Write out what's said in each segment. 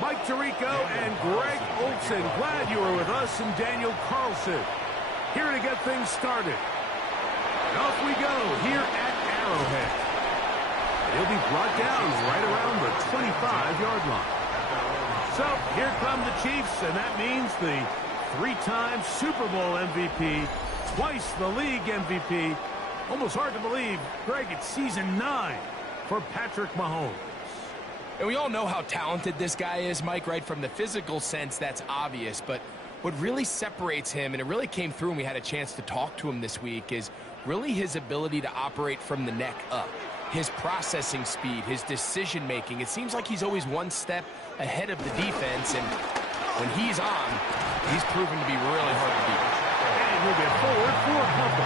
Mike Tirico and Greg Olson. Glad you were with us, and Daniel Carlson here to get things started. And off we go here at Arrowhead. He'll be brought down right around the 25-yard line. So here come the Chiefs, and that means the three-time Super Bowl MVP, twice the league MVP. Almost hard to believe, Greg, it's season 9 for Patrick Mahomes. And we all know how talented this guy is, Mike, right? From the physical sense, that's obvious. But what really separates him, and it really came through when we had a chance to talk to him this week, is really his ability to operate from the neck up. His processing speed, his decision-making. It seems like he's always one step ahead of the defense, and when he's on, he's proven to be really hard to beat. And he'll get forward for a couple.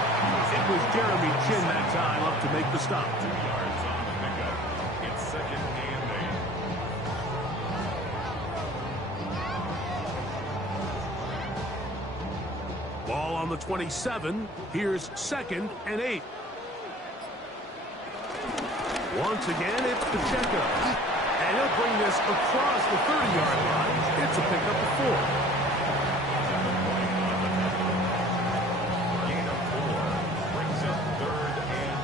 It was Jeremy Chin that time up to make the stop. 2 yards on the pickup. It's second and 8. Ball on the 27. Here's second and 8. Once again, it's Pacheco. And he'll bring this across the 30-yard line. It's a pickup of 4. Gain of 4 brings up third and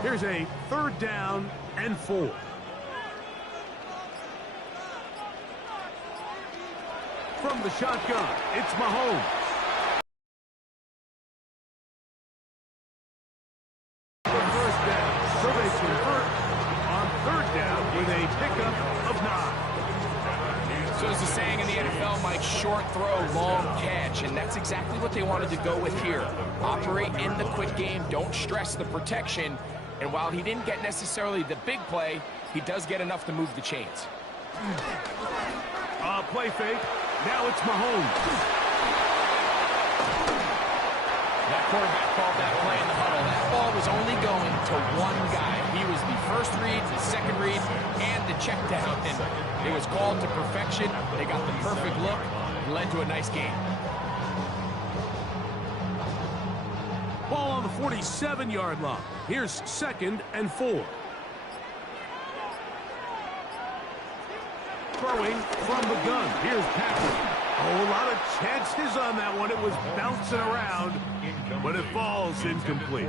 4. Here's a third down and 4. From the shotgun, it's Mahomes. So they convert on third down with a pickup of 9. So as the saying in the NFL, Mike, short throw, long catch, and that's exactly what they wanted to go with here. Operate in the quick game, don't stress the protection, and while he didn't get necessarily the big play, he does get enough to move the chains. Play fake. Now it's Mahomes. That quarterback called that play in the huddle. That ball was only going to one guy. He was the first read, the second read, and the check down. And it was called to perfection. They got the perfect look. It led to a nice game. Ball on the 47-yard line. Here's second and 4. Throwing from the gun. Here's Patrick. Oh, a lot of chances on that one. It was bouncing around, but it falls incomplete.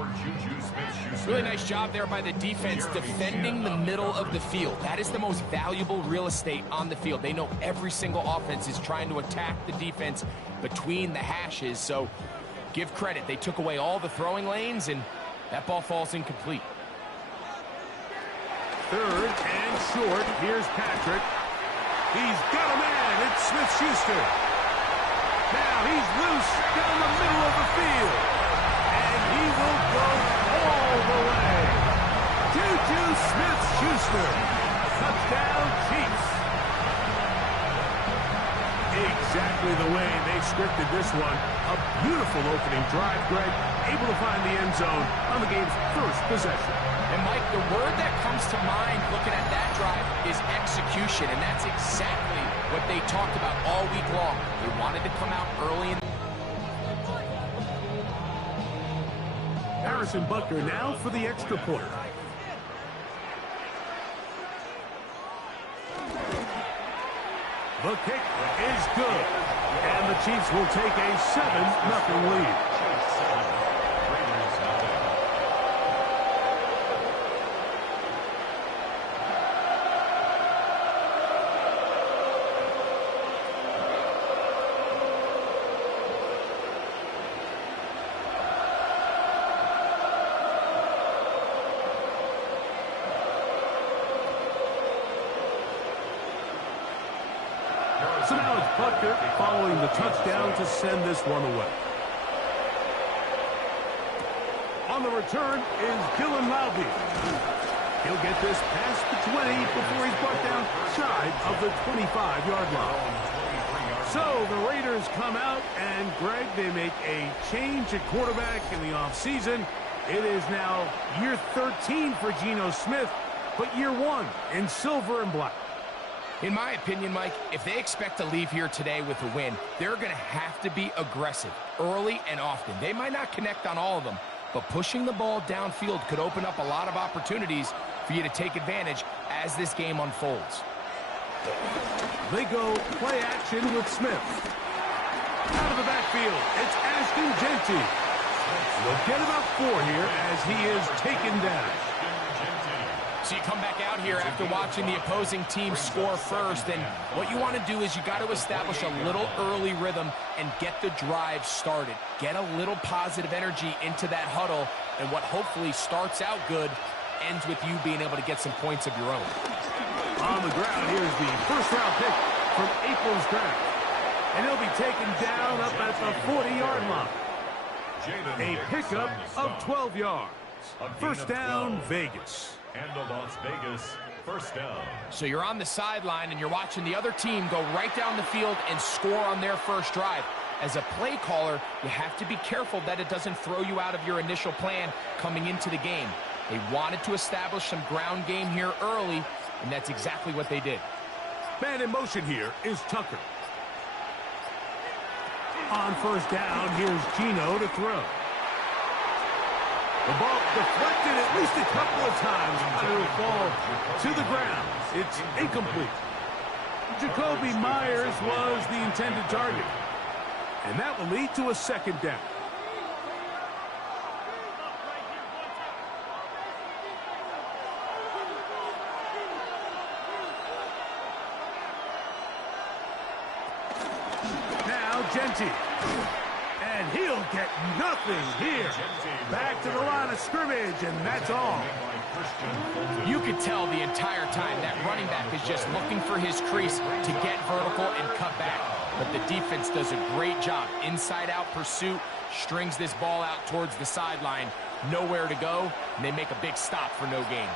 Really nice job there by the defense defending the middle of the field. That is the most valuable real estate on the field. They know every single offense is trying to attack the defense between the hashes, so give credit. They took away all the throwing lanes, and that ball falls incomplete. Third and short. Here's Patrick. He's got a man. It's Smith-Schuster. Now he's loose down the middle of the field. And he will go all the way. Juju Smith-Schuster. Touchdown, Chiefs. Exactly the way they scripted this one. A beautiful opening drive, Greg. Able to find the end zone on the game's first possession. And, Mike, the word that comes to mind looking at that drive is execution, and that's exactly what they talked about all week long. They wanted to come out early. Harrison Butker now for the extra point. The kick is good, and the Chiefs will take a 7-0 lead. So now it's Butker following the touchdown to send this one away. On the return is Dylan Laube. He'll get this past the 20 before he's brought down shy of the 25-yard line. So the Raiders come out, and Greg, they make a change at quarterback in the offseason. It is now year 13 for Geno Smith, but year 1 in silver and black. In my opinion, Mike, if they expect to leave here today with a win, they're going to have to be aggressive early and often. They might not connect on all of them, but pushing the ball downfield could open up a lot of opportunities for you to take advantage as this game unfolds. They go play action with Smith. Out of the backfield, it's Ashton Genty. They'll get about 4 here as he is taken down. So you come back out here after watching the opposing team score first, and what you want to do is you got to establish a little early rhythm and get the drive started. Get a little positive energy into that huddle, and what hopefully starts out good ends with you being able to get some points of your own. On the ground, here's the first-round pick from April's draft. And he'll be taken down up at the 40-yard line. A pickup of 12 yards. First down, Vegas. And the Las Vegas first down. So you're on the sideline and you're watching the other team go right down the field and score on their first drive. As a play caller, you have to be careful that it doesn't throw you out of your initial plan coming into the game. They wanted to establish some ground game here early, and that's exactly what they did. Man in motion here is Tucker. On first down, here's Gino to throw. The ball deflected at least a couple of times. It will fall to the ground. It's incomplete. Jacoby Myers was the intended target. And that will lead to a second down. Now Genty. And he'll get nothing here. Back to the line of scrimmage, and that's all. You could tell the entire time that running back is just looking for his crease to get vertical and cut back. But the defense does a great job. Inside-out pursuit, strings this ball out towards the sideline. Nowhere to go, and they make a big stop for no gain.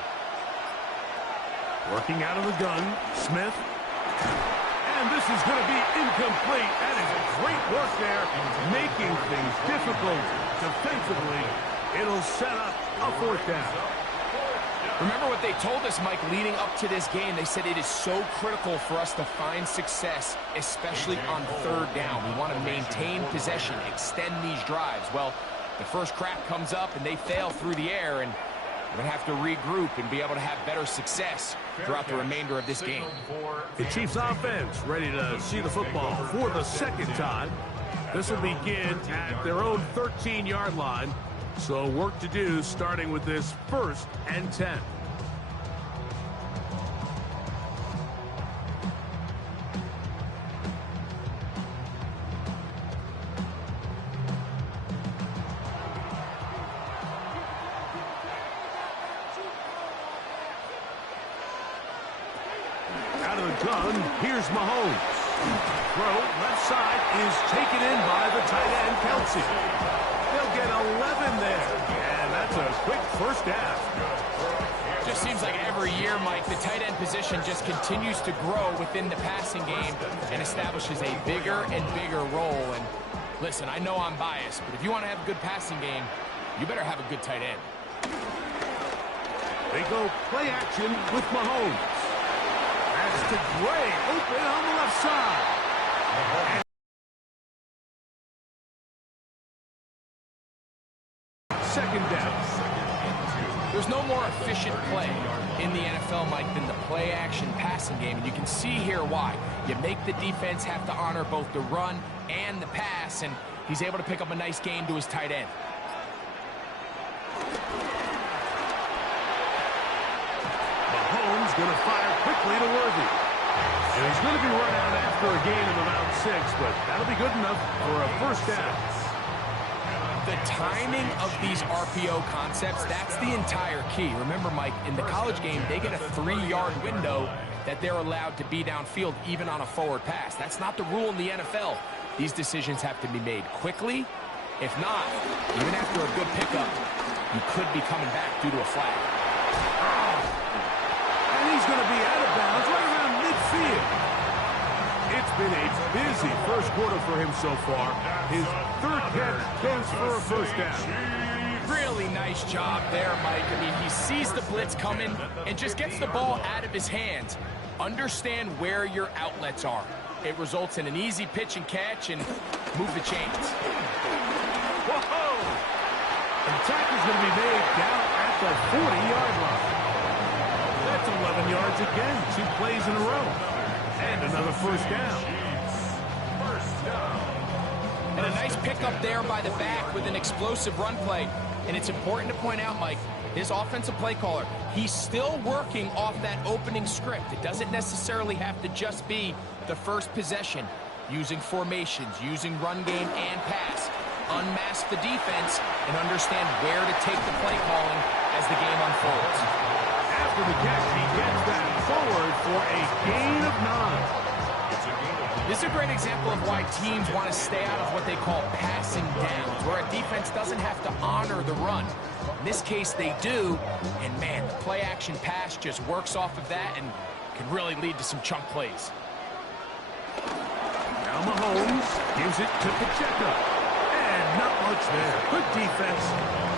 Working out of the gun, Smith. And this is going to be incomplete. That is great work there, making things difficult defensively. It'll set up a fourth down. Remember what they told us, Mike, leading up to this game. They said it is so critical for us to find success, especially on third down. We want to maintain possession, extend these drives. Well, the first crack comes up, and they fail through the air, and we're going to have to regroup and be able to have better success throughout the remainder of this game. The Chiefs offense ready to see the football for the second time. This will begin at their own 13-yard line. So work to do starting with this 1st and 10. Out of the gun, here's Mahomes. Throw left side is taken in by the tight end, Kelsey. They'll get 11 there, and that's a quick first down. Just seems like every year, Mike, the tight end position just continues to grow within the passing game and establishes a bigger and bigger role. And listen, I know I'm biased, but if you want to have a good passing game, you better have a good tight end. They go play action with Mahomes. That's to Gray, open on the left side. And second down. There's no more efficient play in the NFL, Mike, than the play-action passing game, and you can see here why. You make the defense have to honor both the run and the pass, and he's able to pick up a nice gain to his tight end. Mahomes going to fire quickly to Worthy. And he's going to be run out after a gain of about 6, but that'll be good enough for a first down. The timing of these RPO concepts, that's the entire key. Remember, Mike, in the college game, they get a 3-yard window that they're allowed to be downfield even on a forward pass. That's not the rule in the NFL. These decisions have to be made quickly. If not, even after a good pickup, you could be coming back due to a flag. And he's going to be out of bounds right around midfield. It's been a busy first quarter for him so far. His third catch goes for a first down. Really nice job there, Mike. I mean, he sees the blitz coming and just gets the ball out of his hands. Understand where your outlets are. It results in an easy pitch and catch and move the chains. Whoa! And tackle is going to be made down at the 40-yard line. That's 11 yards again, 2 plays in a row. And another first down. And a nice pickup there by the back with an explosive run play. And it's important to point out, Mike, his offensive play caller, he's still working off that opening script. It doesn't necessarily have to just be the first possession. Using formations, using run game and pass. Unmask the defense and understand where to take the play calling as the game unfolds. After the catch, he gets that forward for a gain of 9. This is a great example of why teams want to stay out of what they call passing downs, where a defense doesn't have to honor the run. In this case, they do, and man, the play-action pass just works off of that and can really lead to some chunk plays. Now Mahomes gives it to Pacheco. And not much there. Good defense.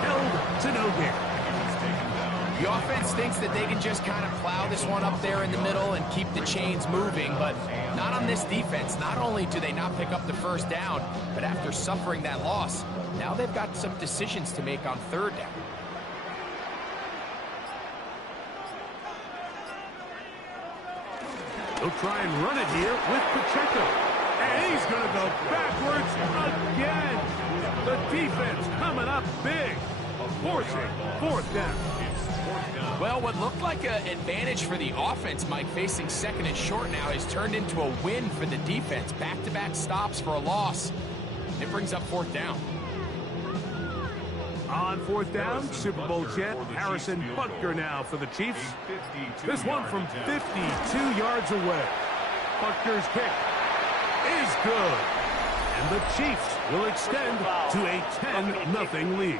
Held to no gain. The offense thinks that they can just kind of plow this one up there in the middle and keep the chains moving, but not on this defense. Not only do they not pick up the first down, but after suffering that loss, now they've got some decisions to make on third down. He'll try and run it here with Pacheco. And he's going to go backwards again. The defense coming up big, forcing fourth down. Well, what looked like an advantage for the offense, Mike, facing second and short now, has turned into a win for the defense. Back-to-back stops for a loss. It brings up fourth down. On fourth down, Super Bowl champ Harrison Butker now for the Chiefs. This one from 52 yards away. Butker's kick is good. And the Chiefs will extend to a 10-0 lead.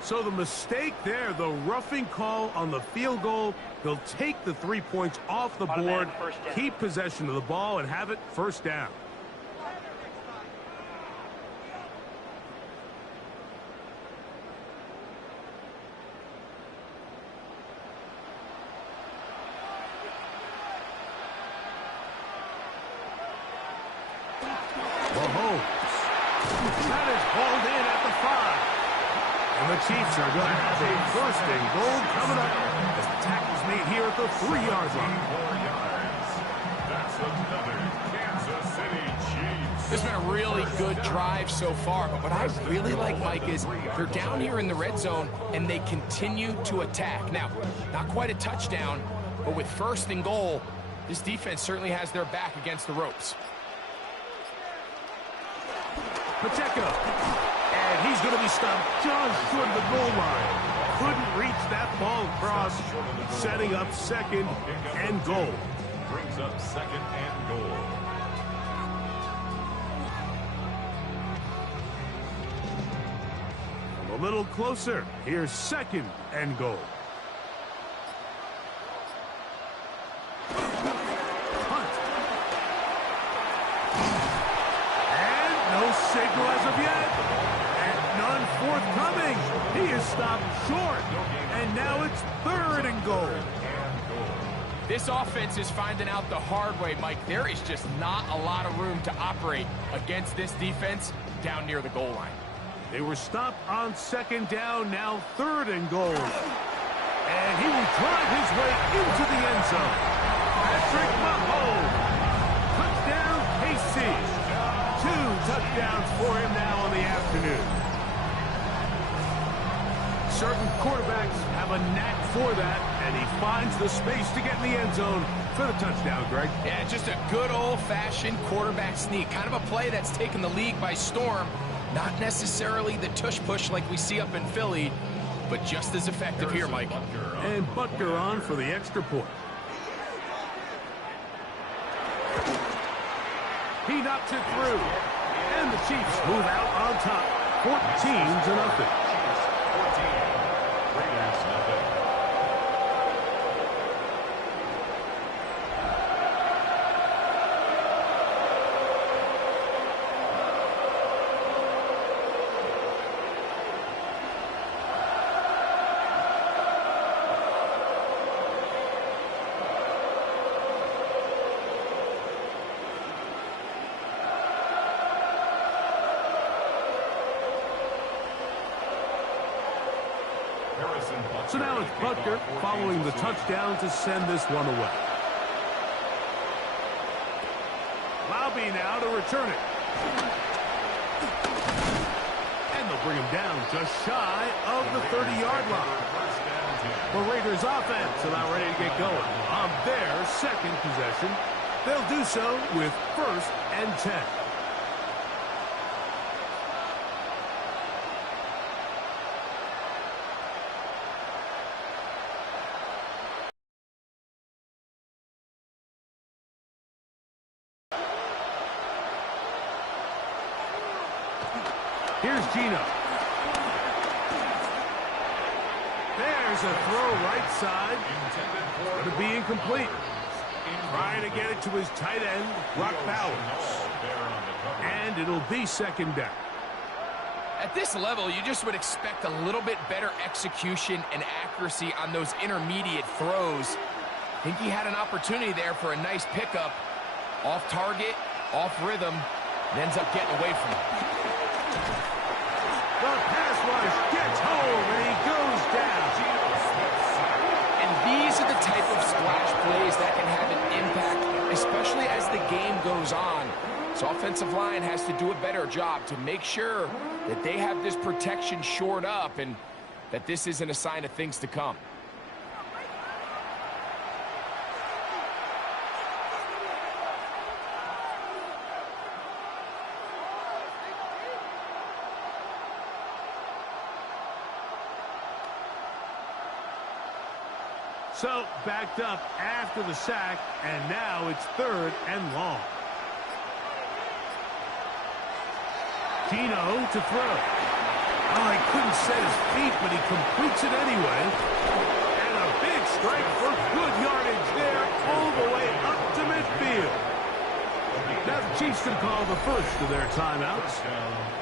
So the mistake there, the roughing call on the field goal, they'll take the 3 points off the board, keep possession of the ball, and have it first down. Mahomes. That is hauled in at the 5. And the Chiefs are going to have a first and goal coming up as the tackle's made here at the 3-yard line. That's another Kansas City Chiefs. This has been a really good drive so far, but what I really like, Mike, is they're down here in the red zone and they continue to attack. Now, not quite a touchdown, but with first and goal, this defense certainly has their back against the ropes. Pacheco. And he's going to be stopped just short of the goal line. Couldn't reach that ball across, setting up second and goal. Brings up second and goal. A little closer. Here's second and goal. Punt. And no signal as of yet. And none forthcoming. He is stopped short. And now it's third and goal. This offense is finding out the hard way, Mike. There is just not a lot of room to operate against this defense down near the goal line. They were stopped on second down, now third and goal. And he will drive his way into the end zone. Patrick Mahomes. Touchdown, KC. 2 touchdowns for him now in the afternoon. Certain quarterbacks have a knack for that, and he finds the space to get in the end zone for the touchdown, Greg. Yeah, just a good old-fashioned quarterback sneak. Kind of a play that's taken the league by storm. Not necessarily the tush-push like we see up in Philly, but just as effective here, Mike. And Butker on for the extra point. He knocks it through. And the Chiefs move out on top. 14-0. So now it's Butker following the touchdown to send this one away. Lobby now to return it. And they'll bring him down just shy of the 30-yard line. The Raiders offense about ready to get going on their second possession. They'll do so with 1st and 10. Here's Gino. There's a throw right side. Going to be incomplete. Trying to get it to his tight end, Brock Bowers. And it'll be 2nd down. At this level, you just would expect a little bit better execution and accuracy on those intermediate throws. I think he had an opportunity there for a nice pickup. Off target, off rhythm, and ends up getting away from it. The pass rush gets home, and he goes down. And these are the type of splash plays that can have an impact, especially as the game goes on. So offensive line has to do a better job to make sure that they have this protection shored up and that this isn't a sign of things to come. So, backed up after the sack, and now it's 3rd and long. Gino to throw. Oh, he couldn't set his feet, but he completes it anyway. And a big strike for good yardage there all the way up to midfield. Now the Chiefs can call the first of their timeouts.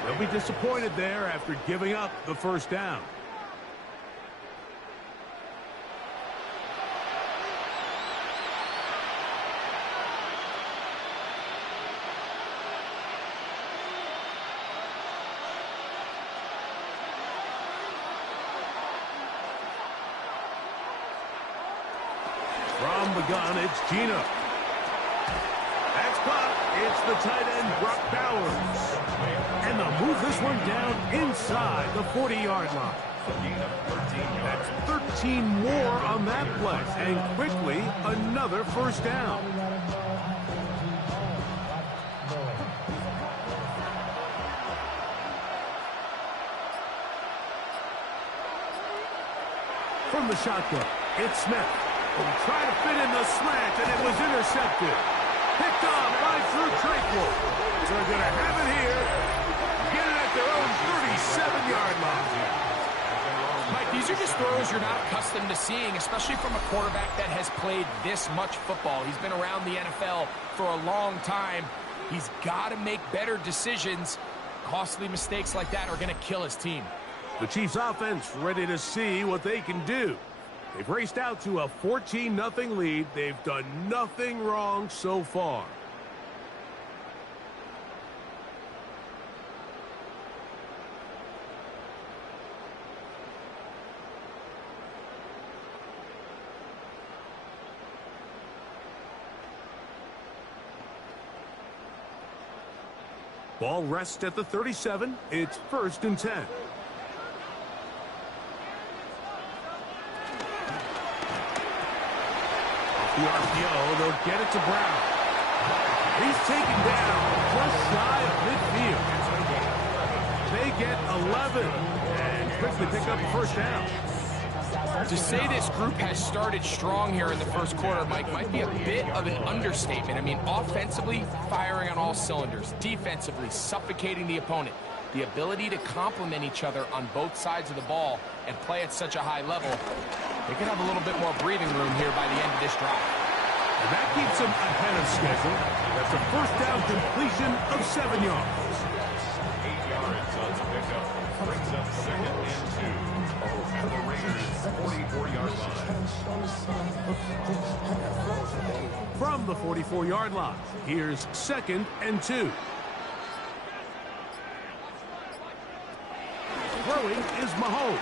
They'll be disappointed there after giving up the 1st down. From the gun, it's Gino. That's caught. It's the tight end, Brock Bowers. And they'll move this one down inside the 40-yard line. That's 13 more on that play. And quickly, another 1st down. From the shotgun, it's Smith. He'll try to fit in the slant, and it was intercepted. Picked off by Drew Tranquil. So they're going to have it here. Get it at their own 37-yard line. Mike, these are just throws you're not accustomed to seeing, especially from a quarterback that has played this much football. He's been around the NFL for a long time. He's got to make better decisions. Costly mistakes like that are going to kill his team. The Chiefs offense ready to see what they can do. They've raced out to a 14-0 lead. They've done nothing wrong so far. Ball rests at the 37. It's 1st and 10. The RPO, they'll get it to Brown. He's taken down just shy of midfield. They get 11 and quickly pick up the 1st down. To say this group has started strong here in the 1st quarter, Mike, might be a bit of an understatement. I mean, offensively, firing on all cylinders. Defensively, suffocating the opponent. The ability to complement each other on both sides of the ball and play at such a high level. They could have a little bit more breathing room here by the end of this drive. And that keeps them ahead of schedule. That's a 1st down completion of 7 yards. 8 yards on the pickup. Brings up 2nd and 2. At the Raiders' 44-yard line. From the 44-yard line, here's 2nd and 2. Throwing is Mahomes.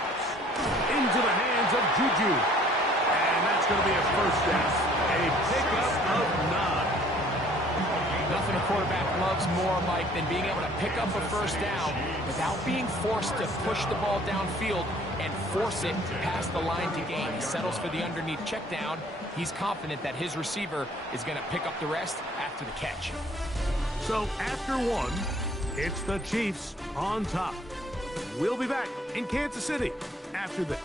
into the hands of Juju. And that's going to be a first down. A pickup of 9. Nothing a quarterback loves more, Mike, than being able to pick up a first down without being forced to push the ball downfield and force it past the line to gain. He settles for the underneath check down. He's confident that his receiver is going to pick up the rest after the catch. So after one, it's the Chiefs on top. We'll be back in Kansas City after this.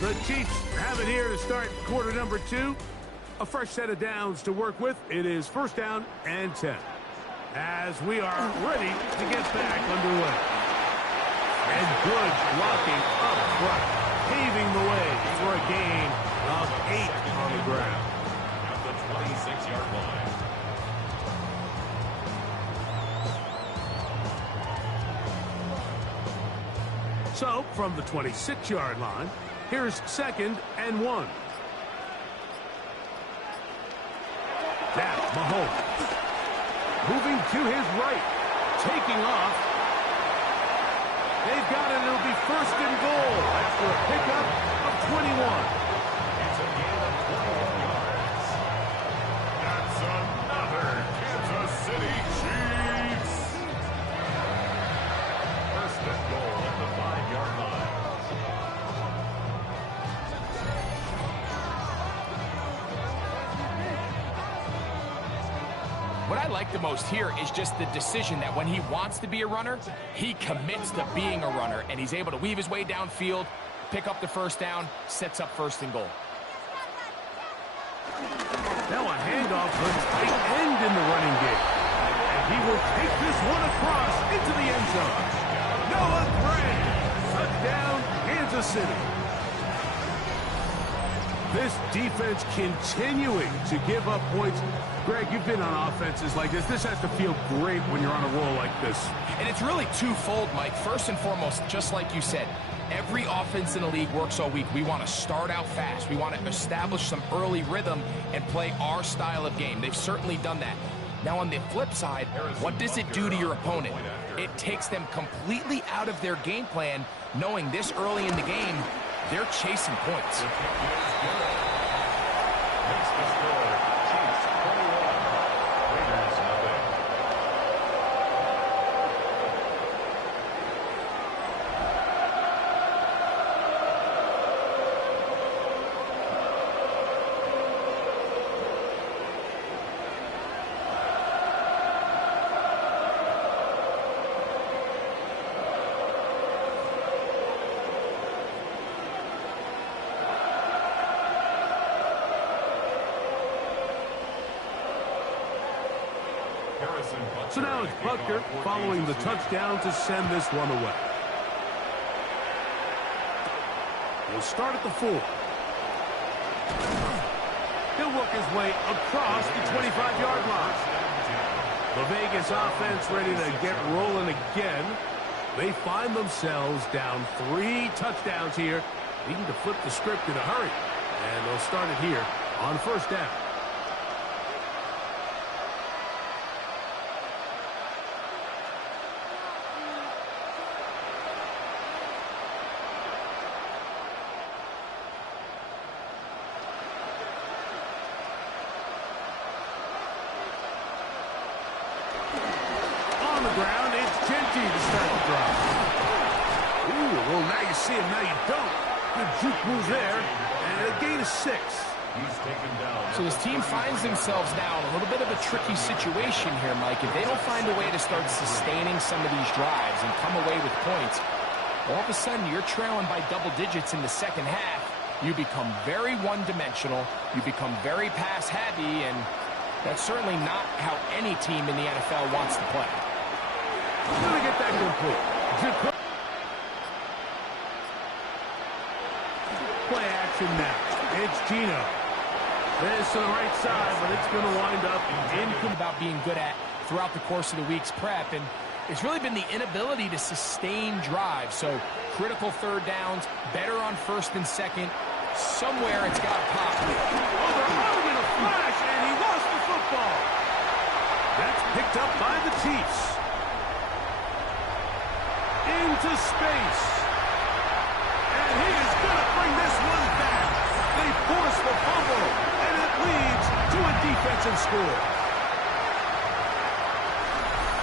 The Chiefs have it here to start quarter number 2. A fresh set of downs to work with. It is first down and 10. As we are ready to get back underway. And good blocking up front, paving the way for a gain of 8 on the ground. At the 26-yard line. So, from the 26-yard line, here's 2nd and 1. Now, Mahomes. Moving to his right. Taking off. They've got it. It'll be 1st and goal after a pickup of 21. It's a gain of 21 yards. That's another Kansas City Chiefs. 1st and goal at the 5-yard line. What I like the most here is just the decision that when he wants to be a runner, he commits to being a runner, and he's able to weave his way downfield, pick up the first down, sets up 1st and goal. Now a handoff to the tight end in the running game. And he will take this one across into the end zone. Noah Gray, touchdown, Kansas City. This defense continuing to give up points. Greg, you've been on offenses like this. This has to feel great when you're on a roll like this. And it's really twofold, Mike. First and foremost, just like you said, every offense in the league works all week. We want to start out fast. We want to establish some early rhythm and play our style of game. They've certainly done that. Now, on the flip side, what does it do to your opponent? It takes them completely out of their game plan, knowing this early in the game, they're chasing points. Makes the score. Chiefs 21. Raiders nothing. So now it's Butker following the touchdown to send this one away. He'll start at the 4. He'll work his way across the 25-yard line. The Vegas offense ready to get rolling again. They find themselves down 3 touchdowns here, needing to flip the script in a hurry. And they'll start it here on 1st down. Ground, it's Genty to start the drive. Ooh, well, now you see him, now you don't. Good juke move there, and a gain of 6. He's taken down. So this team finds themselves now in a little bit of a tricky situation here, Mike. If they don't find a way to start sustaining some of these drives and come away with points, all of a sudden you're trailing by double digits in the second half. You become very one-dimensional. You become very pass-heavy, and that's certainly not how any team in the NFL wants to play. Gonna get that complete. Play action now. It's Gino. This to the right side, but it's going to wind up incomplete. About being good at throughout the course of the week's prep, and it's really been the inability to sustain drives. So critical 3rd downs, better on 1st and 2nd, somewhere it's got to pop. Oh, they're out in a flash, and he lost the football. That's picked up by the Chiefs. Into space. And he is going to bring this one back. They force the fumble, and it leads to a defensive score.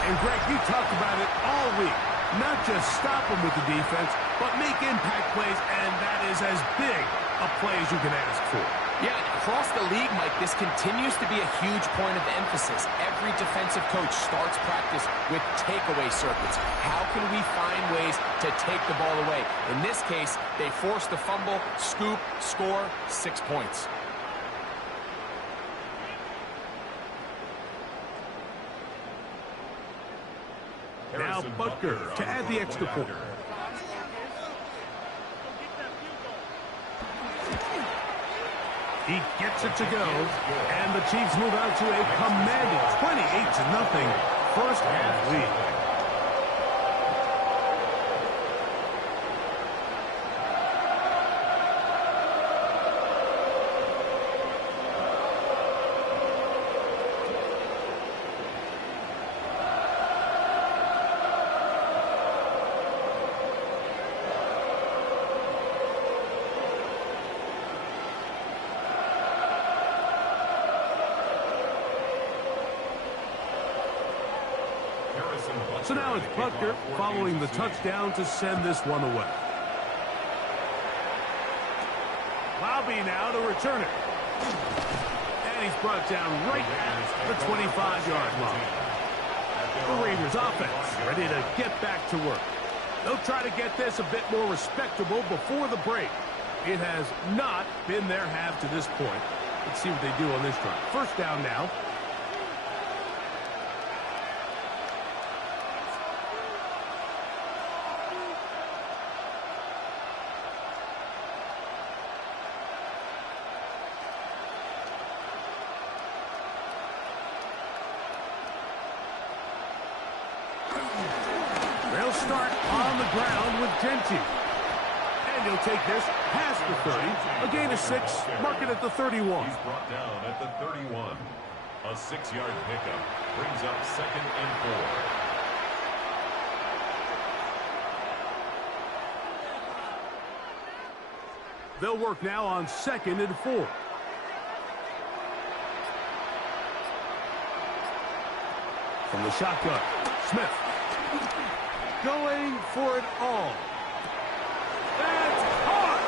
And, Greg, you talked about it all week. Not just stop them with the defense, but make impact plays, and that is as big a play as you can ask for. Yeah, across the league, Mike, this continues to be a huge point of emphasis. Every defensive coach starts practice with takeaway circuits. How can we find ways to take the ball away? In this case, they force the fumble, scoop, score, 6 points. Now Butker to add the extra point. He gets it to go, and the Chiefs move out to a commanding 28-0 first half lead. So now it's Butker following the touchdown to send this one away. Bobby now to return it. And he's brought down right at the 25-yard line. The Raiders offense ready to get back to work. They'll try to get this a bit more respectable before the break. It has not been their half to this point. Let's see what they do on this drive. First down now. They'll start on the ground with Gentry. And he'll take this past the 30. A gain of 6. Mark it at the 31. He's brought down at the 31. A 6-yard pickup brings up 2nd and 4. They'll work now on 2nd and 4. From the shotgun, Smith. Going for it all. That's caught.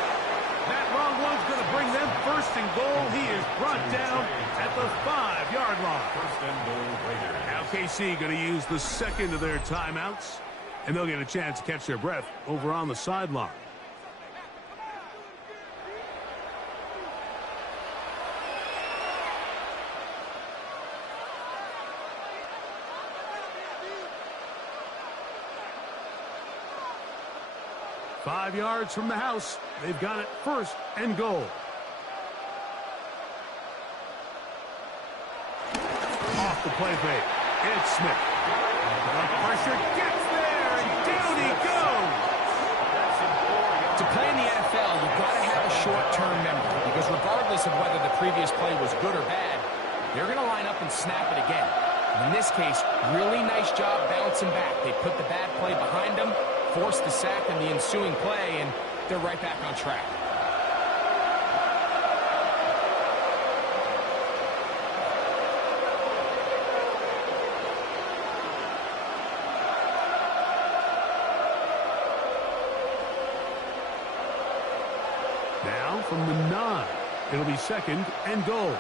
That long one's going to bring them first and goal. He is brought down at the 5-yard line. First and goal, Raiders. Now KC going to use the second of their timeouts, and they'll get a chance to catch their breath over on the sideline. Five yards from the house. They've got it first and goal. Off the play fake. It's Smith. The pressure gets there, and down he goes. To play in the NFL, you've got to have a short-term memory, because regardless of whether the previous play was good or bad, they're going to line up and snap it again. And in this case, really nice job bouncing back. They put the bad play behind them, forced the sack in the ensuing play, and they're right back on track. Now from the 9, it'll be 2nd and goal.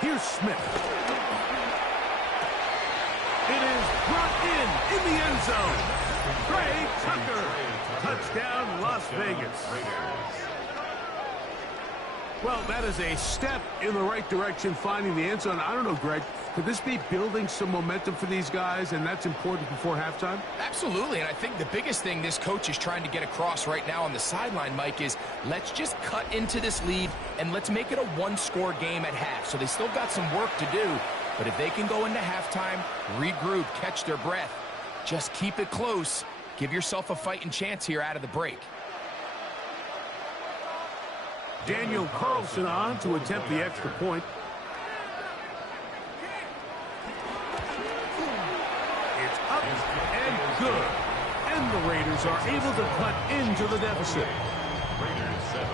Here's Smith. It is brought in the end zone. Trey Tucker. Touchdown, Las Vegas. Well, that is a step in the right direction, finding the end zone. I don't know, Greg, could this be building some momentum for these guys, and that's important before halftime? Absolutely, and I think the biggest thing this coach is trying to get across right now on the sideline, Mike, is let's just cut into this lead, and let's make it a one-score game at half. So they still got some work to do, but if they can go into halftime, regroup, catch their breath, just keep it close, Give yourself a fighting chance here out of the break. Daniel Carlson on to attempt the extra point. It's up and good. And the Raiders are able to cut into the deficit. Raiders 7.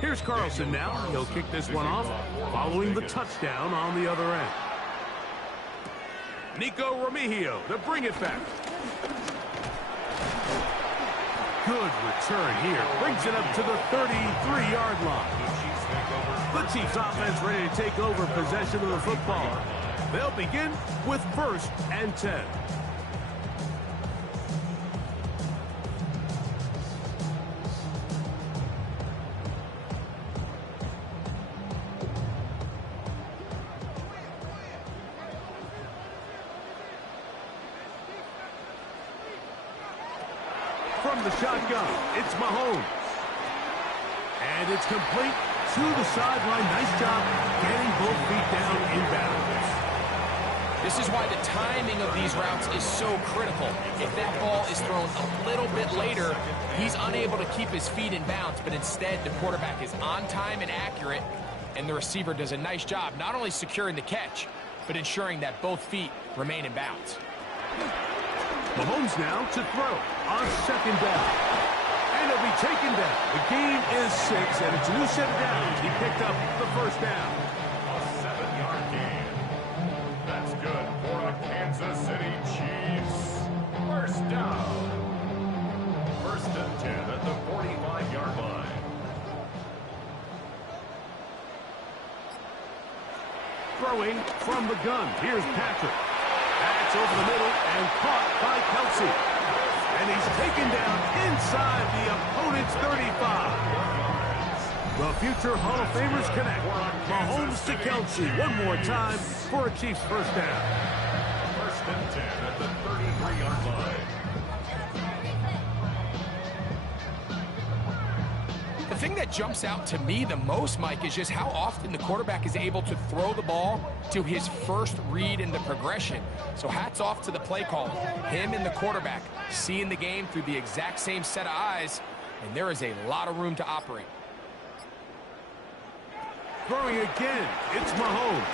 Here's Carlson now. He'll kick this one off, following the touchdown on the other end. Nico Remigio to bring it back. Good return here. Brings it up to the 33-yard line. The Chiefs offense ready to take over possession of the football. They'll begin with 1st and 10. From the shotgun, it's Mahomes. And it's complete to the sideline. Nice job getting both feet down in bounds. This is why the timing of these routes is so critical. If that ball is thrown a little bit later, he's unable to keep his feet in bounds, but instead the quarterback is on time and accurate, and the receiver does a nice job not only securing the catch, but ensuring that both feet remain in bounds. Mahomes now to throw on 2nd down. And he'll be taken down. The game is 6, and it's a new set of downs. He picked up the 1st down. A 7-yard gain. That's good for a Kansas City Chiefs. 1st down. 1st and 10 at the 45-yard line. Throwing from the gun. Here's Patrick. That's over the middle and caught by Kelsey. And he's taken down inside the opponent's 35. The future Hall of Famers connect. Mahomes to Kelsey one more time for a Chiefs 1st down. 1st and 10 at the 33-yard line. The thing that jumps out to me the most, Mike, is just how often the quarterback is able to throw the ball to his first read in the progression. So hats off to the play caller. Him and the quarterback seeing the game through the exact same set of eyes, and there is a lot of room to operate. Throwing again, it's Mahomes.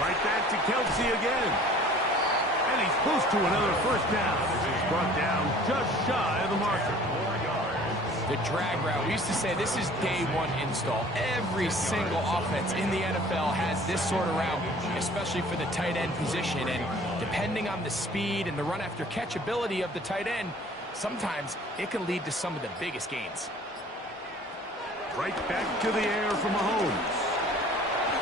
Right back to Kelsey again. And he's close to another 1st down. He's brought down just shy of the marker. The drag route. We used to say this is day one install. Every single offense in the NFL has this sort of route, especially for the tight end position. And depending on the speed and the run after catch ability of the tight end, sometimes it can lead to some of the biggest gains. Right back to the air for Mahomes.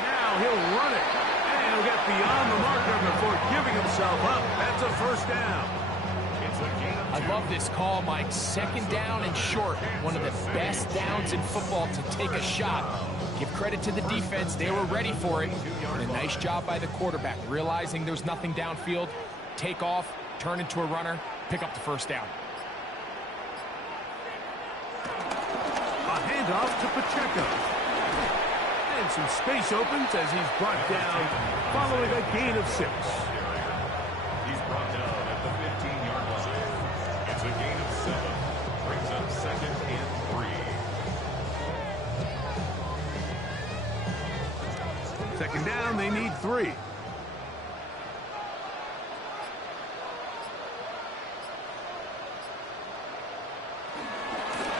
Now he'll run it. And he'll get beyond the marker before giving himself up. That's a 1st down. I love this call, Mike. 2nd down and short. One of the best downs in football to take a shot. Give credit to the defense. They were ready for it. And a nice job by the quarterback, realizing there's nothing downfield. Take off, turn into a runner, pick up the 1st down. A handoff to Pacheco. And some space opens as he's brought down following a gain of 6. He's brought down at the 15-yard line. It's a gain of 7. Brings up 2nd and 3. 2nd down, they need 3.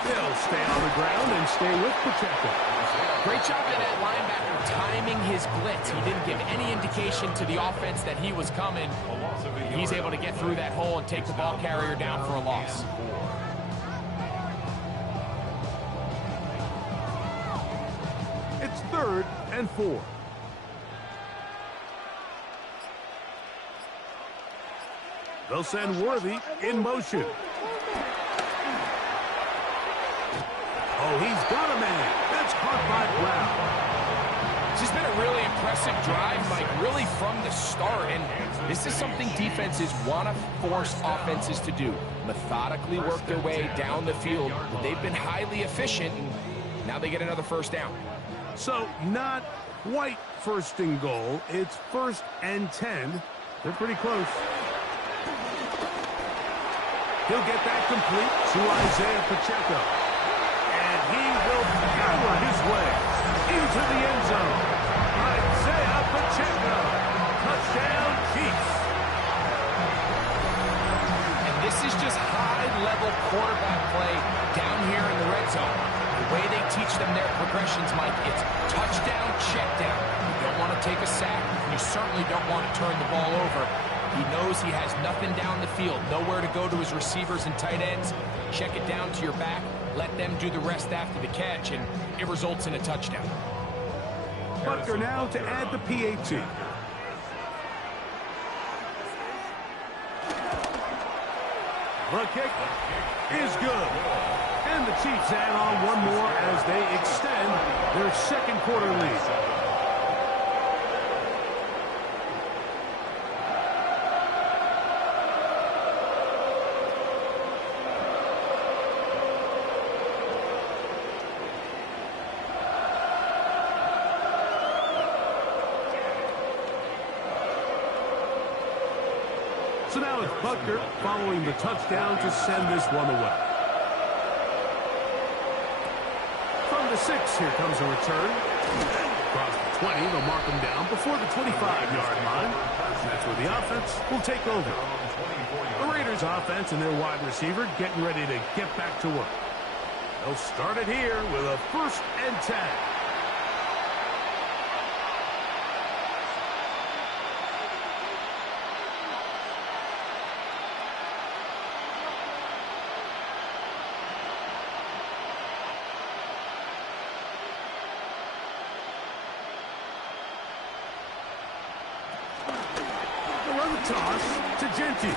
They'll stay on the ground and stay with Pacheco. Great job by that linebacker timing his blitz. He didn't give any indication to the offense that he was coming. He's able to get through that hole and take the ball carrier down for a loss. It's 3rd and 4. They'll send Worthy in motion. Oh, he's got a man. That's caught by Brown. This has been a really impressive drive, Mike, really from the start. And this is something defenses want to force offenses to do. Methodically work their way down the field. But they've been highly efficient, and now they get another first down. So, not quite first and goal. It's 1st and 10. They're pretty close. He'll get that complete to Isaiah Pacheco. And he will power his way into the end zone. Isaiah Pacheco. Touchdown, Chiefs. And this is just high-level quarterback play down here in the red zone. The way they teach them their progressions, Mike, it's touchdown, check down. You don't want to take a sack. You certainly don't want to turn the ball over. He knows he has nothing down the field, nowhere to go to his receivers and tight ends. Check it down to your back, let them do the rest after the catch, and it results in a touchdown. Butker now to add the PAT. The kick is good. And the Chiefs add on one more as they extend their second quarter lead. So now it's Butker following the touchdown to send this one away. From the 6, here comes a return. Across the 20, they'll mark him down before the 25-yard line. And that's where the offense will take over. The Raiders' offense and their wide receiver getting ready to get back to work. They'll start it here with a 1st and 10. Toss to Genty.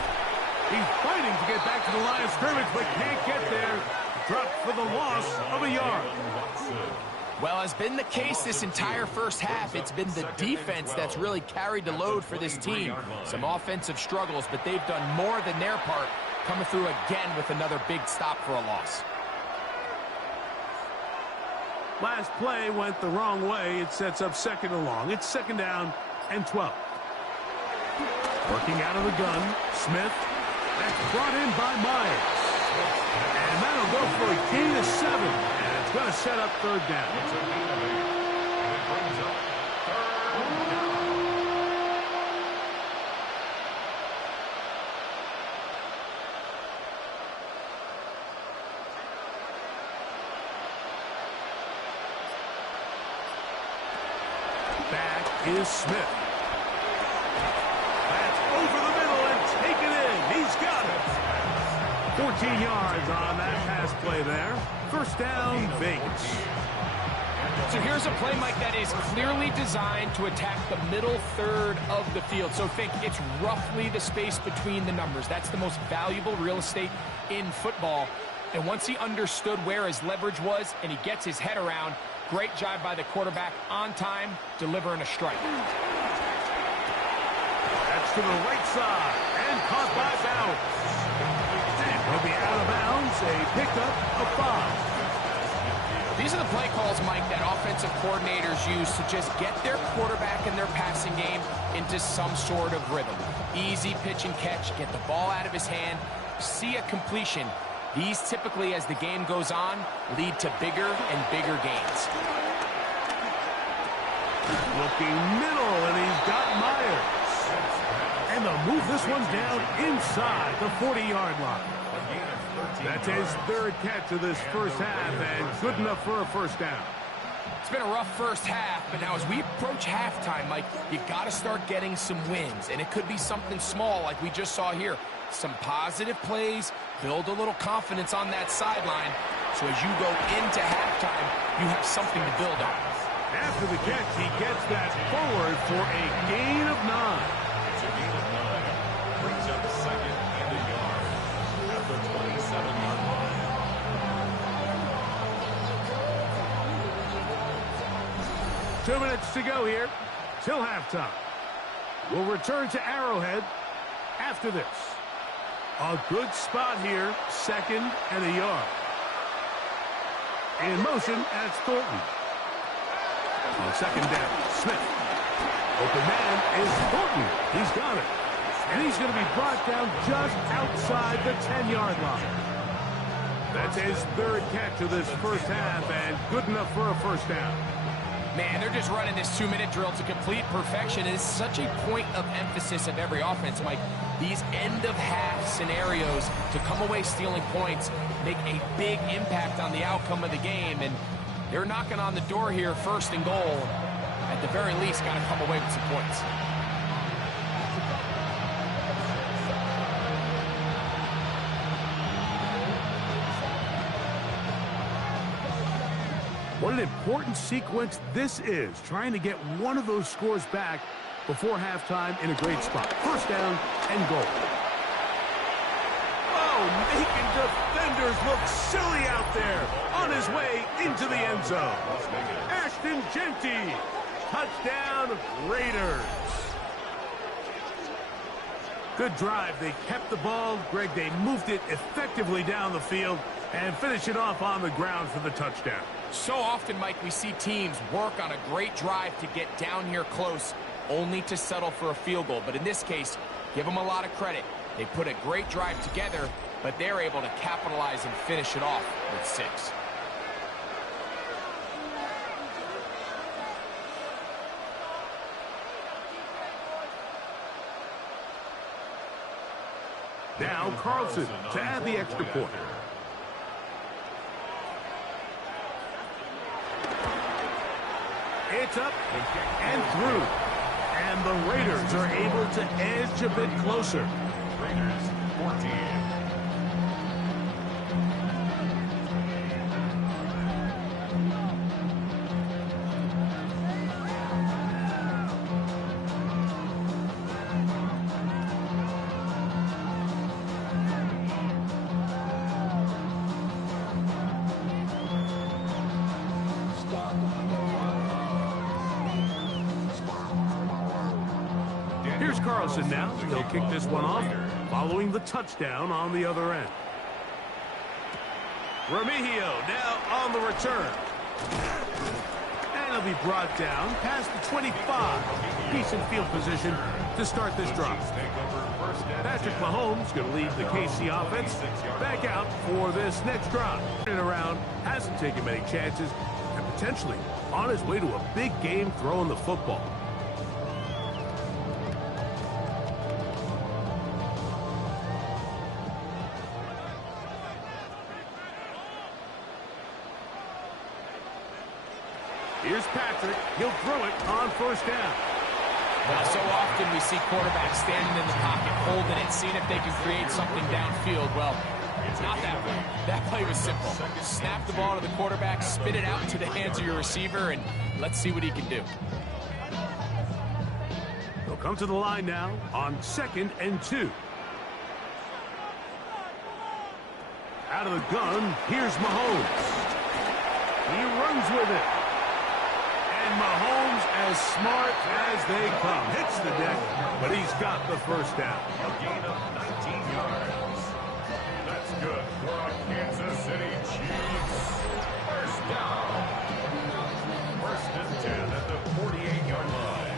He's fighting to get back to the line of scrimmage, but can't get there. Dropped for the loss of a yard. Well, as been the case this entire first half, it's been the defense that's really carried the load for this team. Some offensive struggles, but they've done more than their part, coming through again with another big stop for a loss. Last play went the wrong way. It sets up 2nd and long. It's 2nd down and 12. Working out of the gun, Smith. That's brought in by Myers. And that'll go for a gain of 7. And it's going to set up 3rd down. Back is Smith. Over the middle and take it in. He's got it. 14 yards on that pass play there. 1st down, Vegas. So here's a play, Mike, that is clearly designed to attack the middle 3rd of the field. So think it's roughly the space between the numbers. That's the most valuable real estate in football. And once he understood where his leverage was and he gets his head around, great job by the quarterback on time, delivering a strike. To the right side and caught by Bounce. And will be out of bounds, a pickup of 5. These are the play calls, Mike, that offensive coordinators use to just get their quarterback and their passing game into some sort of rhythm. Easy pitch and catch, get the ball out of his hand, see a completion. These typically, as the game goes on, lead to bigger and bigger gains. Looking middle, and he's got Myers. And they'll move this one down inside the 40-yard line. That's his 3rd catch of this first half, and good enough for a 1st down. It's been a rough first half, but now as we approach halftime, Mike, you got to start getting some wins, and it could be something small like we just saw here. Some positive plays, build a little confidence on that sideline, so as you go into halftime, you have something to build on. After the catch, he gets that forward for a gain of 9. It's a gain of 9. Brings up 2nd 2 minutes to go here till halftime. We'll return to Arrowhead after this. A good spot here, 2nd and a yard. In motion, that's Thornton. On 2nd down, Smith. Open man is Thornton. He's got it. And he's going to be brought down just outside the 10-yard line. That's his 3rd catch of this first half, and good enough for a first down. Man, they're just running this 2-minute drill to complete perfection. It is such a point of emphasis of every offense, Mike. These end-of-half scenarios to come away stealing points make a big impact on the outcome of the game, and they're knocking on the door here, 1st and goal. At the very least, got to come away with some points. What an important sequence this is, trying to get one of those scores back before halftime in a great spot. 1st down and goal. Oh, making defenders look silly out there on his way into the end zone. Ashton Genty, touchdown Raiders. Good drive. They kept the ball. Greg, they moved it effectively down the field and finish it off on the ground for the touchdown. So often, Mike, we see teams work on a great drive to get down here close, only to settle for a field goal. But in this case, give them a lot of credit. They put a great drive together, but they're able to capitalize and finish it off with 6. Now Carlson to add the extra point. It's up and through. And the Raiders are able to edge a bit closer. Raiders 14. Here's Carlson now. He'll kick this one off, following the touchdown on the other end. Remigio now on the return. And he'll be brought down past the 25. Decent field position to start this drive. Patrick Mahomes going to lead the KC offense back out for this next drive. Turning around, hasn't taken many chances, and potentially on his way to a big game throwing the football. Here's Patrick. He'll throw it on 1st down. Well, so often we see quarterbacks standing in the pocket, holding it, seeing if they can create something downfield. Well, it's not that way. That play was simple. Snap the ball to the quarterback, spit it out into the hands of your receiver, and let's see what he can do. They'll come to the line now on 2nd and 2. Out of the gun, here's Mahomes. He runs with it. And Mahomes, as smart as they come, hits the deck, but he's got the 1st down. A gain of 19 yards. That's good for our Kansas City Chiefs. 1st down. 1st and 10 at the 48-yard line.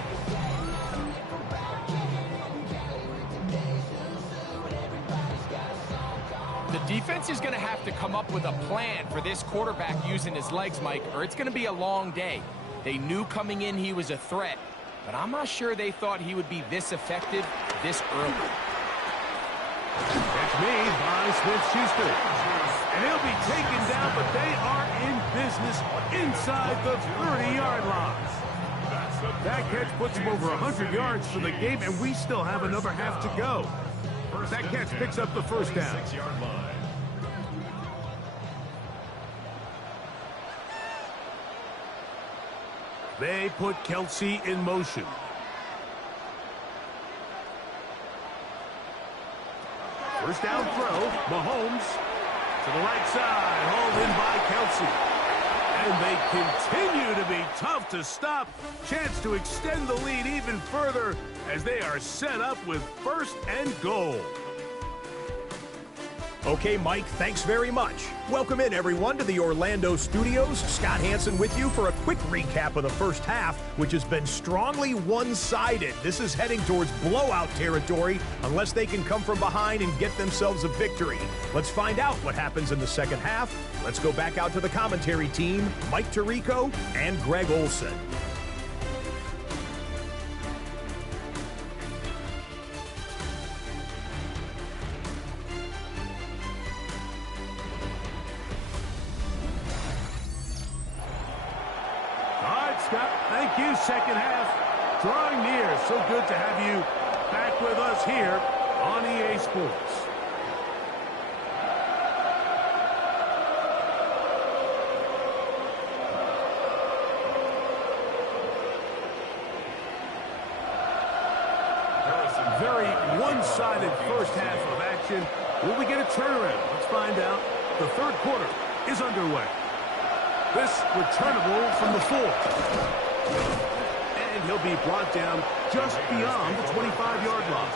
The defense is going to have to come up with a plan for this quarterback using his legs, Mike, or it's going to be a long day. They knew coming in he was a threat, but I'm not sure they thought he would be this effective this early. That's made by Smith-Schuster. And he'll be taken down, but they are in business inside the 30-yard line. That catch puts him over 100 yards for the game, and we still have another half to go. That catch picks up the 1st down. They put Kelsey in motion. First down throw, Mahomes to the right side, hauled in by Kelsey. And they continue to be tough to stop. Chance to extend the lead even further as they are set up with 1st and goal. Okay, Mike, thanks very much. Welcome in, everyone, to the Orlando studios. Scott Hansen with you for a quick recap of the first half, which has been strongly one-sided. This is heading towards blowout territory unless they can come from behind and get themselves a victory. Let's find out what happens in the second half. Let's go back out to the commentary team, Mike Tirico and Greg Olson. Thank you, second half. Drawing near. So good to have you back with us here on EA Sports. Very one-sided first half of action. Will we get a turnaround? Let's find out. The third quarter is underway. This returnable from the 4. And he'll be brought down just beyond the 25-yard line.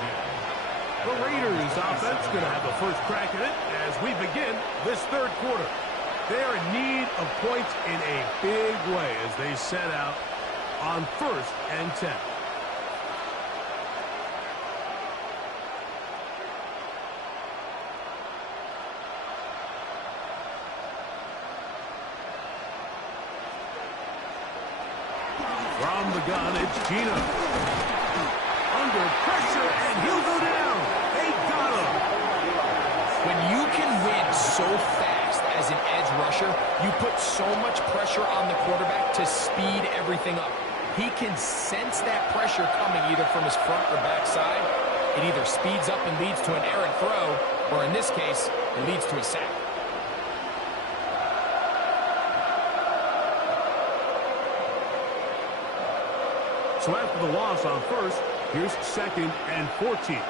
The Raiders offense going to have a first crack at it as we begin this third quarter. They are in need of points in a big way as they set out on 1st and 10. From the gun, it's Gino. Under pressure, and he'll go down. They got him. When you can win so fast as an edge rusher, you put so much pressure on the quarterback to speed everything up. He can sense that pressure coming either from his front or back side. It either speeds up and leads to an errant throw, or in this case, it leads to a sack. So after the loss on 1st, here's 2nd and 14.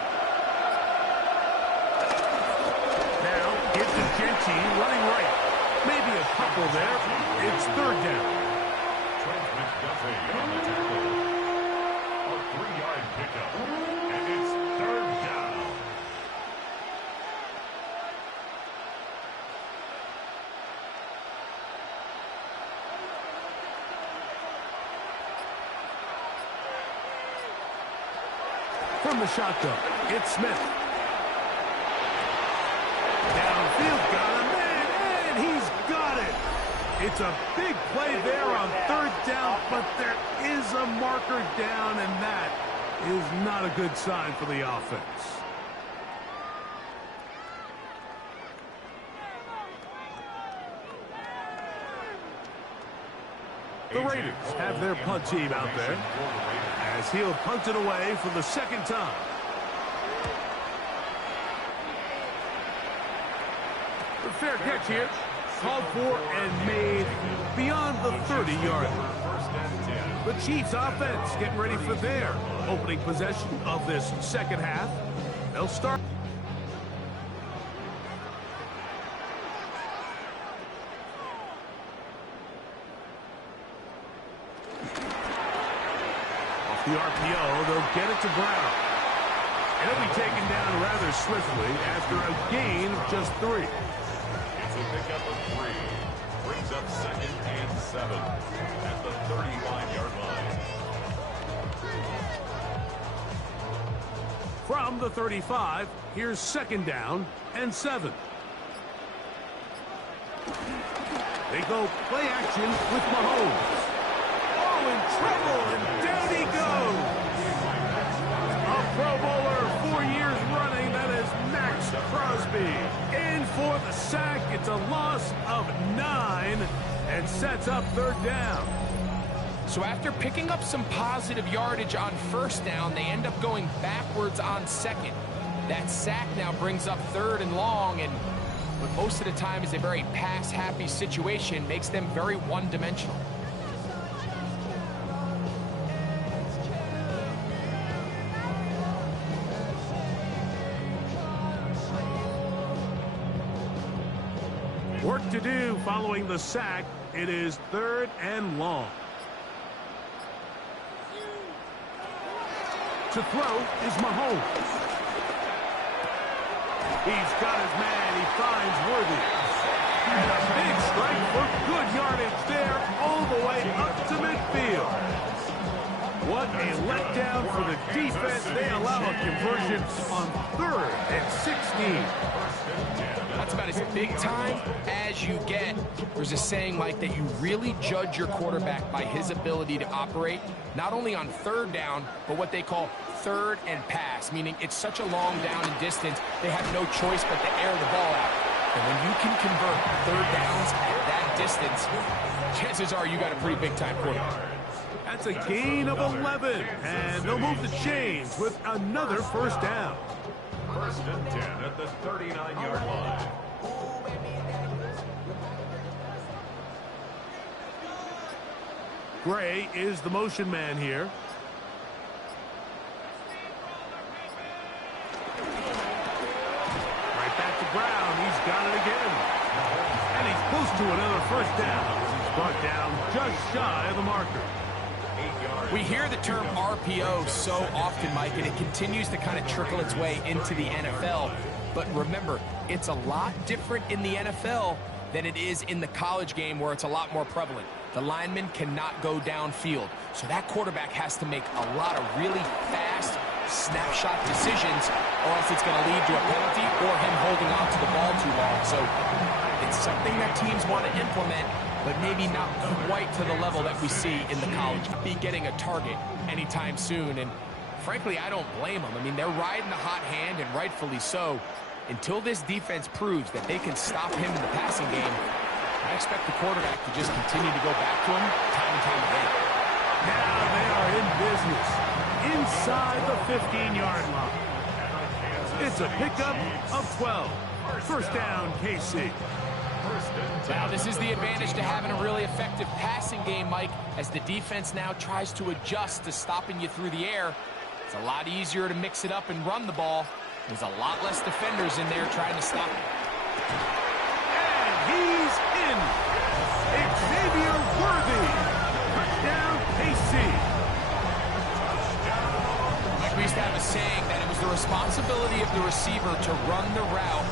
Now, it's the Genty running right. Maybe a couple there. It's 3rd down. Trent McDuffie on the tackle. A 3-yard pickup. And it's 3rd down. From the shotgun, it's Smith. Downfield, got him, and he's got it. It's a big play there on 3rd down, but there is a marker down, and that is not a good sign for the offense. The Raiders have their punt team out there as he'll punt it away for the 2nd time. The fair catch here, called for and made beyond the 30-yard line. The Chiefs offense getting ready for their opening possession of this second half. They'll start. The RPO, they'll get it to Brown. And he'll be taken down rather swiftly after a gain of just 3. It's a pickup of 3. Brings up 2nd and 7 at the 35-yard line. From the 35, here's 2nd down and 7. They go play action with Mahomes. Oh, in trouble, and down he goes. A Pro Bowler 4 years running, that is Max Crosby. In for the sack, it's a loss of 9, and sets up 3rd down. So after picking up some positive yardage on 1st down, they end up going backwards on 2nd. That sack now brings up 3rd and long, and what most of the time is a very pass-happy situation, makes them very one-dimensional. Work to do following the sack It is 3rd and long. To throw is Mahomes. He's got his man. He finds Worthy. And a big strike for good yardage there all the way up to midfield. What a letdown for the defense. They allow a conversion on 3rd and 16. That's about as big time as you get. There's a saying, Mike, that you really judge your quarterback by his ability to operate, not only on 3rd down, but what they call 3rd and pass, meaning it's such a long down and distance, they have no choice but to air the ball out. And when you can convert 3rd downs at that distance, chances are you got a pretty big-time quarterback. That's a gain of 11, and they'll move the chains with another 1st down. 1st and 10 at the 39-yard line. Gray is the motion man here. Right back to Brown. He's got it again. And he's close to another 1st down. He's brought down just shy of the marker. We hear the term RPO so often, Mike, and it continues to kind of trickle its way into the NFL. But remember, it's a lot different in the NFL than it is in the college game where it's a lot more prevalent. The lineman cannot go downfield, so that quarterback has to make a lot of really fast snapshot decisions, or else it's going to lead to a penalty or him holding on to the ball too long. So it's something that teams want to implement, but maybe not quite to the level that we see in the college. Be getting a target anytime soon, and frankly, I don't blame them. I mean, they're riding the hot hand, and rightfully so. Until this defense proves that they can stop him in the passing game, I expect the quarterback to just continue to go back to him time and time again. Now they are in business inside the 15-yard line. It's a pickup of 12. 1st down, KC. Now, this is the advantage to having a really effective passing game, Mike, as the defense now tries to adjust to stopping you through the air. It's a lot easier to mix it up and run the ball. There's a lot less defenders in there trying to stop him. And he's in. Xavier Worthy. Touchdown, KC. Like we used to have a saying that it was the responsibility of the receiver to run the route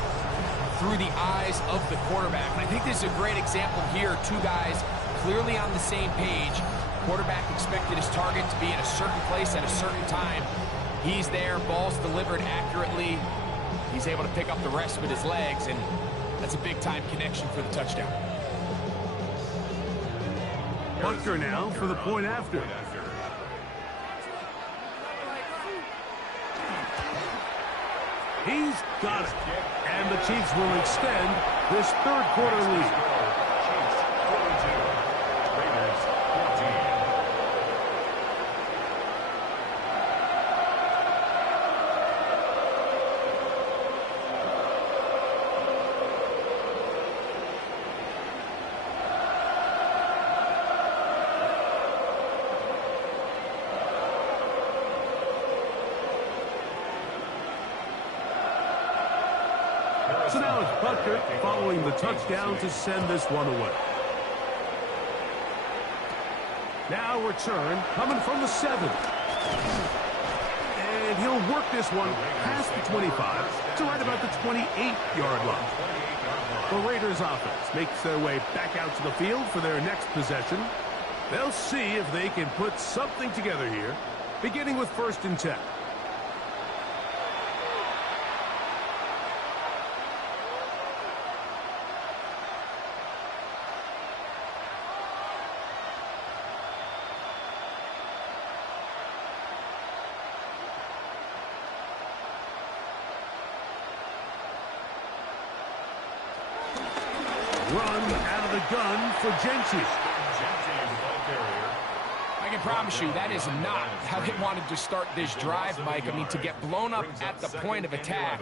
through the eyes of the quarterback. And I think this is a great example here. Two guys clearly on the same page. Quarterback expected his target to be in a certain place at a certain time. He's there, ball's delivered accurately. He's able to pick up the rest with his legs, and that's a big-time connection for the touchdown. Butker now for the point after. He's got it. And the Chiefs will extend this 3rd quarter lead. So now it's Butker following the touchdown to send this one away. Now return coming from the 7. And he'll work this one past the 25 to right about the 28-yard line. The Raiders offense makes their way back out to the field for their next possession. They'll see if they can put something together here, beginning with 1st and 10. Run out of the gun for Gentry. I can promise you that is not how they wanted to start this drive, Mike. I mean, to get blown up at the point of attack,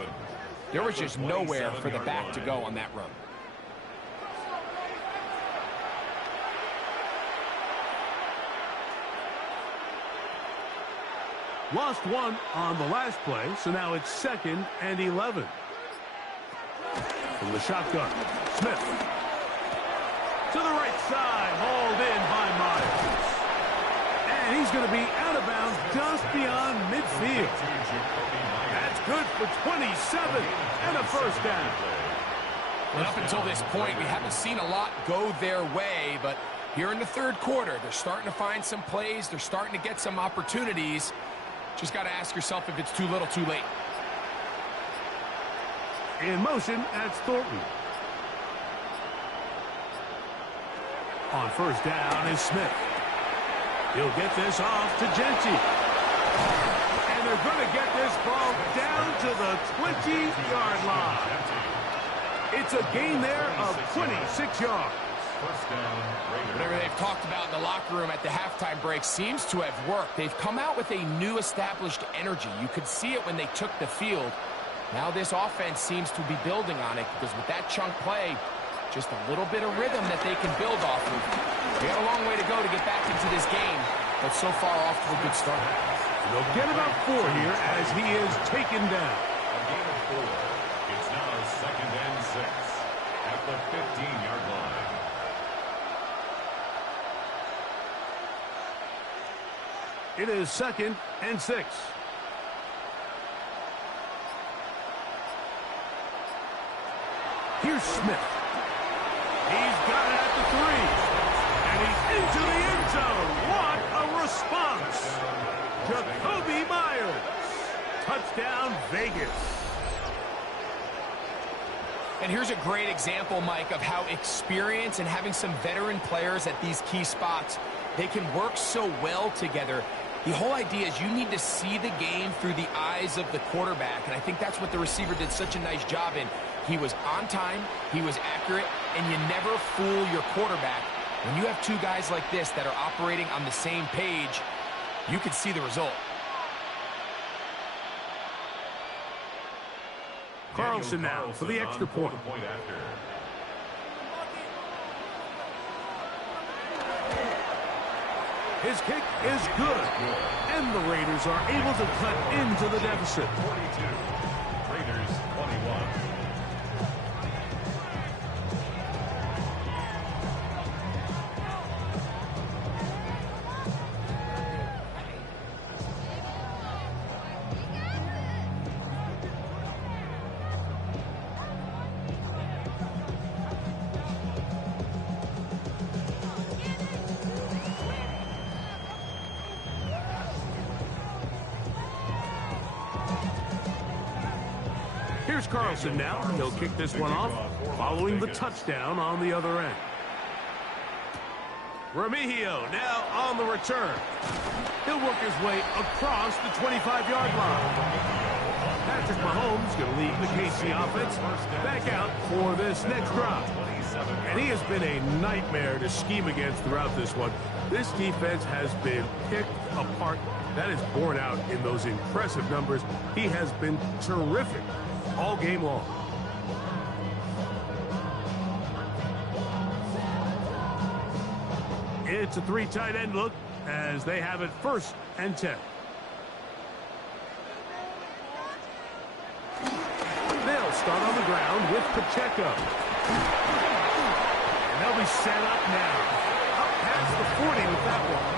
there was just nowhere for the back to go on that run. Lost one on the last play, so now it's 2nd and 11. From the shotgun, Smith. To the right side, hauled in by Myers. And he's going to be out of bounds just beyond midfield. That's good for 27 and a first down. And up until this point, we haven't seen a lot go their way, but here in the third quarter, they're starting to find some plays. They're starting to get some opportunities. Just got to ask yourself if it's too little, too late. In motion, that's Thornton. On first down is Smith. He'll get this off to Genty. And they're going to get this ball down to the 20-yard line. It's a gain there of 26 yards. Whatever they've talked about in the locker room at the halftime break seems to have worked. They've come out with a new established energy. You could see it when they took the field. Now this offense seems to be building on it because with that chunk play, just a little bit of rhythm that they can build off of. They got a long way to go to get back into this game, but so far off to a good start. They'll get about 4 here as he is taken down. A gain of 4. It's now 2nd and 6 at the 15-yard line. It is 2nd and 6. Here's Smith. He's got it at the 3. And he's into the end zone. What a response. Jacoby Myers. Touchdown, Vegas. And here's a great example, Mike, of how experience and having some veteran players at these key spots, they can work so well together. The whole idea is you need to see the game through the eyes of the quarterback, and I think that's what the receiver did such a nice job in. He was on time, he was accurate, and you never fool your quarterback. When you have two guys like this that are operating on the same page, you can see the result. Carlson now for the extra point. His kick is good, and the Raiders are able to cut into the deficit. 42, Raiders 21. Here's Carlson now. He'll kick this one off, following the touchdown on the other end. Remigio now on the return. He'll work his way across the 25-yard line. Patrick Mahomes going to lead the KC offense back out for this next drive. And he has been a nightmare to scheme against throughout this one. This defense has been picked apart. That is borne out in those impressive numbers. He has been terrific all game long. It's a 3 tight end look as they have it 1st and 10. They'll start on the ground with Pacheco. And they'll be set up now. Up past the 40 with that one.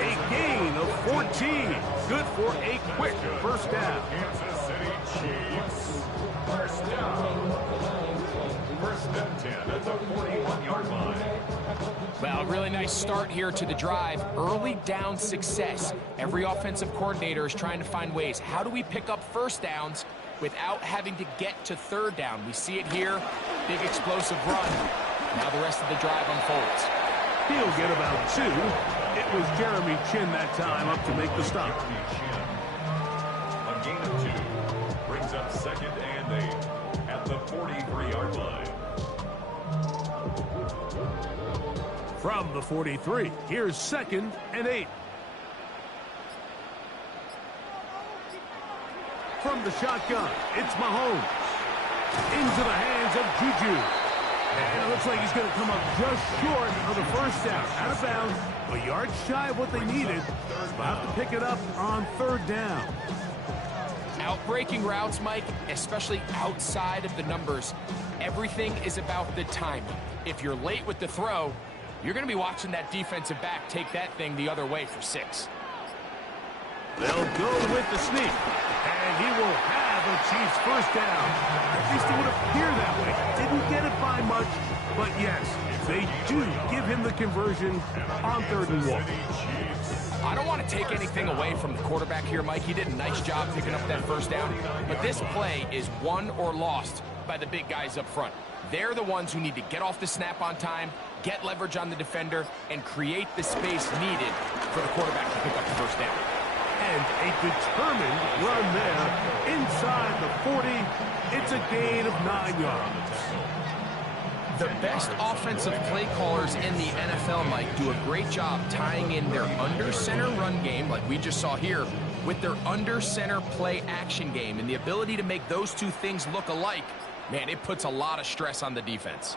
A gain of 14. Good for a quick first down. Kansas City Chiefs. First down. 1st and 10 at the 41-yard line. Well, a really nice start here to the drive. Early down success. Every offensive coordinator is trying to find ways. How do we pick up first downs without having to get to 3rd down? We see it here. Big explosive run. Now the rest of the drive unfolds. He'll get about 2. It was Jeremy Chin that time up to make the stop. A gain of 2 brings up 2nd and 8 at the 43-yard line. From the 43, here's 2nd and 8. From the shotgun, it's Mahomes. Into the hands of Juju. And it looks like he's going to come up just short of the first down. Out of bounds, a yard shy of what they needed. They'll have to pick it up on 3rd down. Outbreaking routes, Mike, especially outside of the numbers, everything is about the timing. If you're late with the throw, you're going to be watching that defensive back take that thing the other way for 6. They'll go with the sneak, and he will have a Chiefs first down. At least it would appear that way. Didn't get it by much, but yes, they do give him the conversion on 3rd and 1. I don't want to take anything away from the quarterback here, Mike. He did a nice job picking up that first down, but this play is won or lost by the big guys up front. They're the ones who need to get off the snap on time, get leverage on the defender, and create the space needed for the quarterback to pick up the first down. And a determined run there inside the 40. It's a gain of 9 yards. The best offensive play callers in the NFL, Mike, do a great job tying in their under-center run game, like we just saw here, with their under-center play action game. And the ability to make those two things look alike, man, it puts a lot of stress on the defense.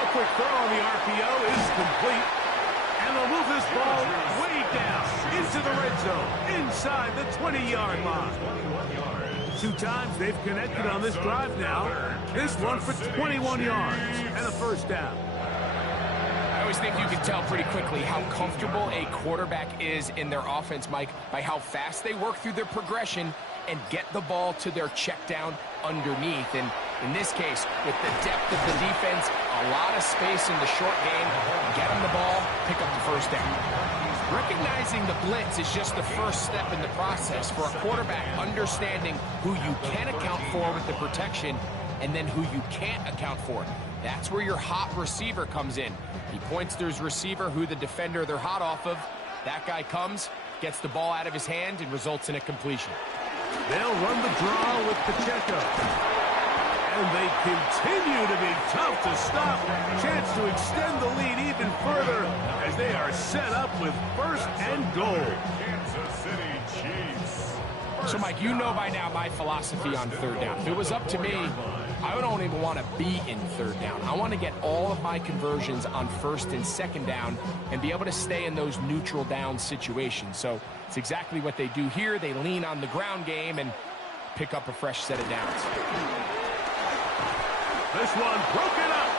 A quick throw on the RPO is complete. And they'll move this ball way down into the red zone, inside the 20-yard line. 2 times they've connected on this drive now. This one for 21 yards and a first down. I always think you can tell pretty quickly how comfortable a quarterback is in their offense, Mike, by how fast they work through their progression and get the ball to their check down underneath. And in this case, with the depth of the defense, a lot of space in the short game, get them the ball, pick up the first down. Recognizing the blitz is just the first step in the process for a quarterback understanding who you can account for with the protection and then who you can't account for. That's where your hot receiver comes in. He points to his receiver, who the defender they're hot off of. That guy comes, gets the ball out of his hand, and results in a completion. They'll run the draw with Pacheco. And they continue to be tough to stop. Chance to extend the lead even further as they are set up with 1st and goal. Kansas City Chiefs. So, Mike, you know by now my philosophy on 3rd down. If it was up to me, I don't even want to be in 3rd down. I want to get all of my conversions on 1st and 2nd down and be able to stay in those neutral down situations. So it's exactly what they do here. They lean on the ground game and pick up a fresh set of downs. This one broken up.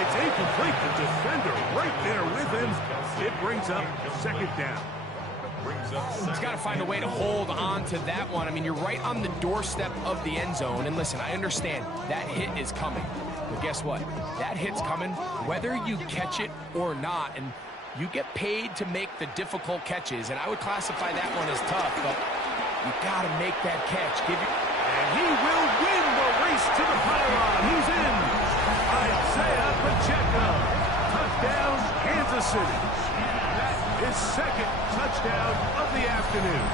It's incomplete. The defender right there with him. It brings up 2nd down. He's got to find a way to hold on to that one. I mean, you're right on the doorstep of the end zone. And listen, I understand that hit is coming. But guess what? That hit's coming whether you catch it or not. And you get paid to make the difficult catches. And I would classify that one as tough, but you got to make that catch. And he will win the race to the pylon. He's in. Isaiah Pacheco. Touchdown, Kansas City. That is 2nd touchdown of the afternoon.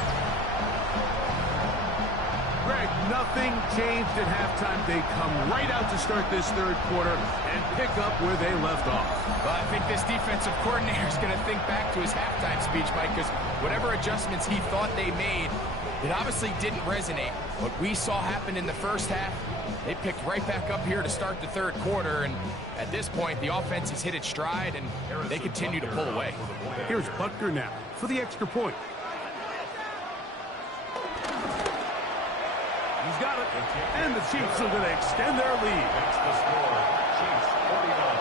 Greg, nothing changed at halftime. They come right out to start this 3rd quarter and pick up where they left off. Well, I think this defensive coordinator is going to think back to his halftime speech, Mike, because whatever adjustments he thought they made, it obviously didn't resonate. What we saw happen in the first half, they picked right back up here to start the 3rd quarter, and at this point, the offense has hit its stride, and they continue to pull away. Here's Butker now for the extra point. He's got it, and the Chiefs are going to extend their lead. That's the score. Chiefs 49,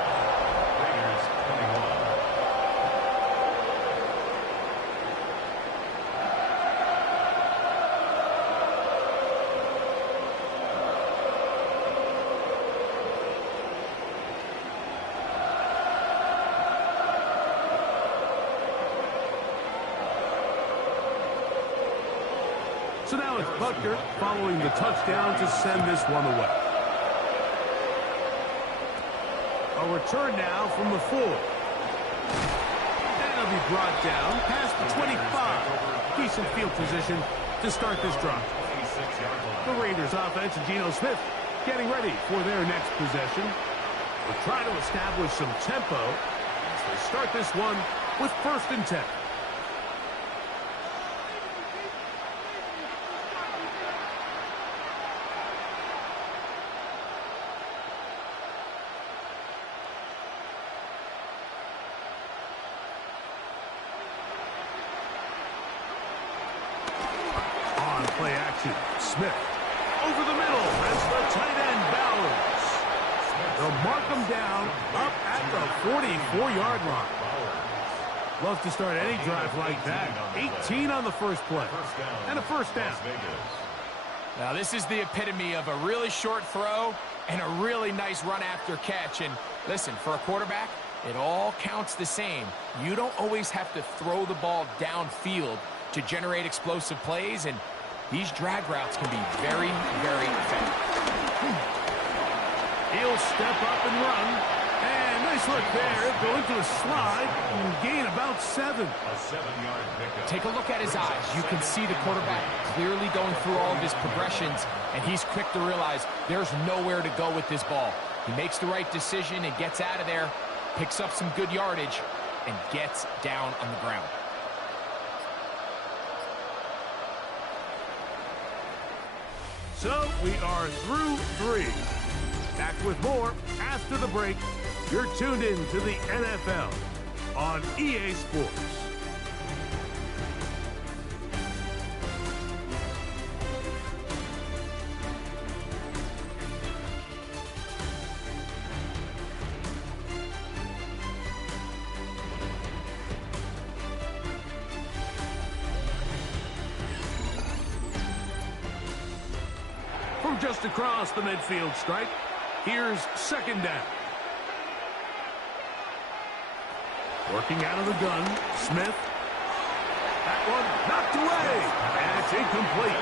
Raiders 21. So now it's Butker following the touchdown to send this one away. A return now from the 4. And it'll be brought down past the 25. Decent field position to start this drive. The Raiders offense and Geno Smith getting ready for their next possession. We'll try to establish some tempo as they start this one with 1st and 10. Smith. Over the middle as the tight end Bowers. They'll mark him down up at the 44-yard line. Love to start any drive like that. 18 on the first play. And a first down. Now, this is the epitome of a really short throw and a really nice run after catch. And listen, for a quarterback, it all counts the same. You don't always have to throw the ball downfield to generate explosive plays, and these drag routes can be very, very effective. He'll step up and run. And nice look there. Go into a slide and gain about 7. A 7-yard pickup. Take a look at his eyes. You can see the quarterback clearly going through all of his progressions, and he's quick to realize there's nowhere to go with this ball. He makes the right decision and gets out of there, picks up some good yardage, and gets down on the ground. So we are through 3. Back with more after the break. You're tuned in to the NFL on EA Sports. From just across the midfield stripe, here's second down. Working out of the gun, Smith. That one knocked away, and it's incomplete.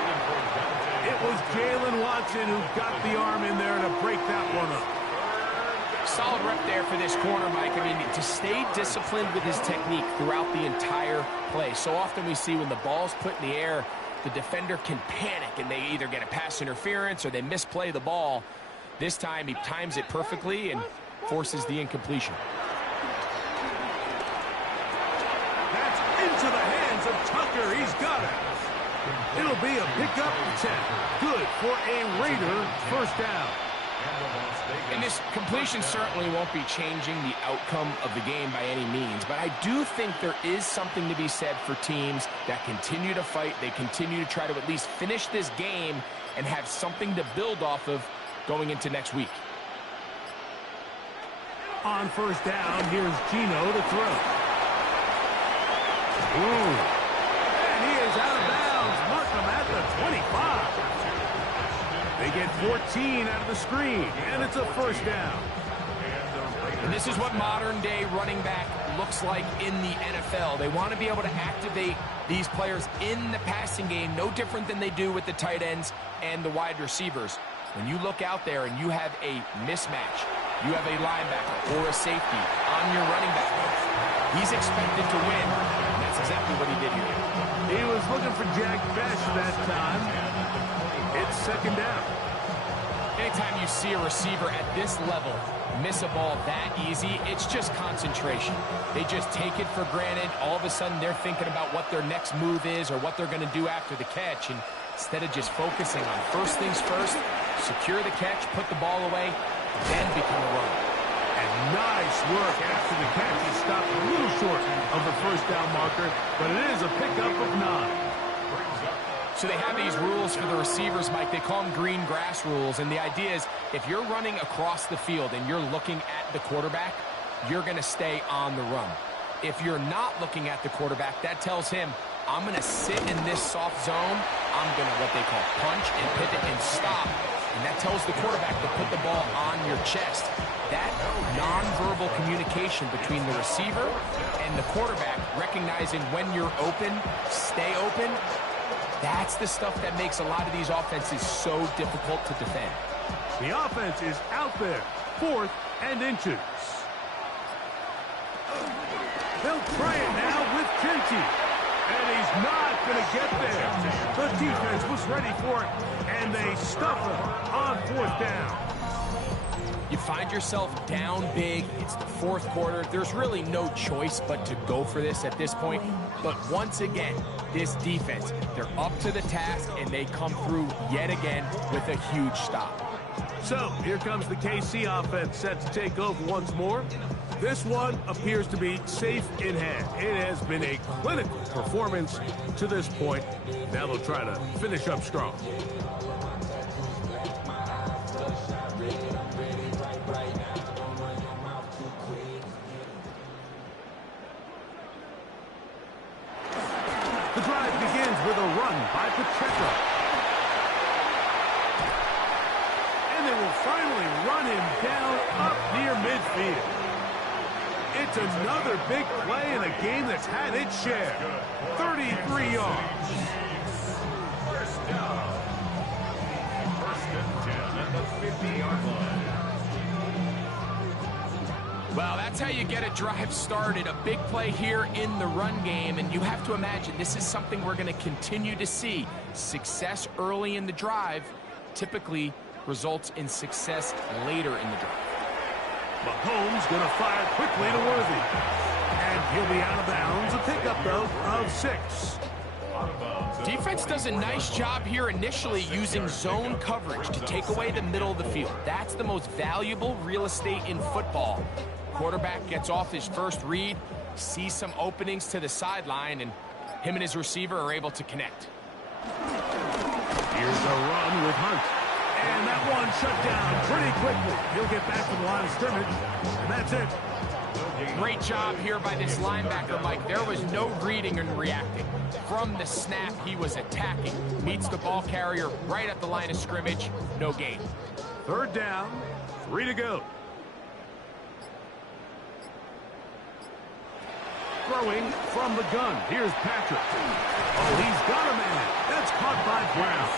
It was Jalen Watson who got the arm in there to break that one up. Solid rep there for this corner, Mike. I mean, to stay disciplined with his technique throughout the entire play. So often we see when the ball's put in the air, the defender can panic, and they either get a pass interference or they misplay the ball. This time, he times it perfectly and forces the incompletion. That's into the hands of Tucker. He's got it. It'll be a pickup 10. Good for a Raider first down. And this completion certainly won't be changing the outcome of the game by any means, but I do think there is something to be said for teams that continue to fight. They continue to try to at least finish this game and have something to build off of going into next week. On first down, here's Gino to throw. Ooh. And he is out of bounds. Mark him at the 25. They get 14 out of the screen, and it's a first down. And this is what modern-day running back looks like in the NFL. They want to be able to activate these players in the passing game, no different than they do with the tight ends and the wide receivers. When you look out there and you have a mismatch, you have a linebacker or a safety on your running back, he's expected to win, and that's exactly what he did here. He was looking for Jack Best that time. It's second down. Anytime you see a receiver at this level miss a ball that easy, it's just concentration. They just take it for granted. All of a sudden, they're thinking about what their next move is or what they're going to do after the catch. And instead of just focusing on first things first, secure the catch, put the ball away, then become a runner. And nice work after the catch. He stopped a little short of the first down marker, but it is a pickup of 9. So they have these rules for the receivers, Mike. They call them green grass rules. And the idea is if you're running across the field and you're looking at the quarterback, you're going to stay on the run. If you're not looking at the quarterback, that tells him, I'm going to sit in this soft zone. I'm going to what they call punch and pivot and stop. And that tells the quarterback to put the ball on your chest. That nonverbal communication between the receiver and the quarterback, recognizing when you're open, stay open, that's the stuff that makes a lot of these offenses so difficult to defend. The offense is out there, 4th and inches. They'll try it now with Kenty. And he's not going to get there. The defense was ready for it, and they stuff him on 4th down. You find yourself down big. It's the 4th quarter. There's really no choice but to go for this at this point. But once again, this defense, they're up to the task, and they come through yet again with a huge stop. So here comes the KC offense set to take over once more. This one appears to be safe in hand. It has been a clinical performance to this point. Now they'll try to finish up strong. run by Pacheco. And they will finally run him down up near midfield. It's another big play in a game that's had its share. 33 yards. First down. First and 10 at the 50-yard line. Well, that's how you get a drive started. A big play here in the run game, and you have to imagine this is something we're going to continue to see. Success early in the drive typically results in success later in the drive. Mahomes going to fire quickly to Worthy. And he'll be out of bounds. A pickup, though, of 6. Defense does a nice job here initially using zone coverage to take away the middle of the field. That's the most valuable real estate in football. Quarterback gets off his first read, sees some openings to the sideline, and him and his receiver are able to connect. Here's a run with Hunt. And that one shut down pretty quickly. He'll get back to the line of scrimmage, and that's it. Great job here by this linebacker, Mike. There was no reading and reacting. From the snap, he was attacking. Meets the ball carrier right at the line of scrimmage. No gain. Third down, 3 to go. Throwing from the gun. Here's Patrick. Oh, he's got a man. That's caught by Brown.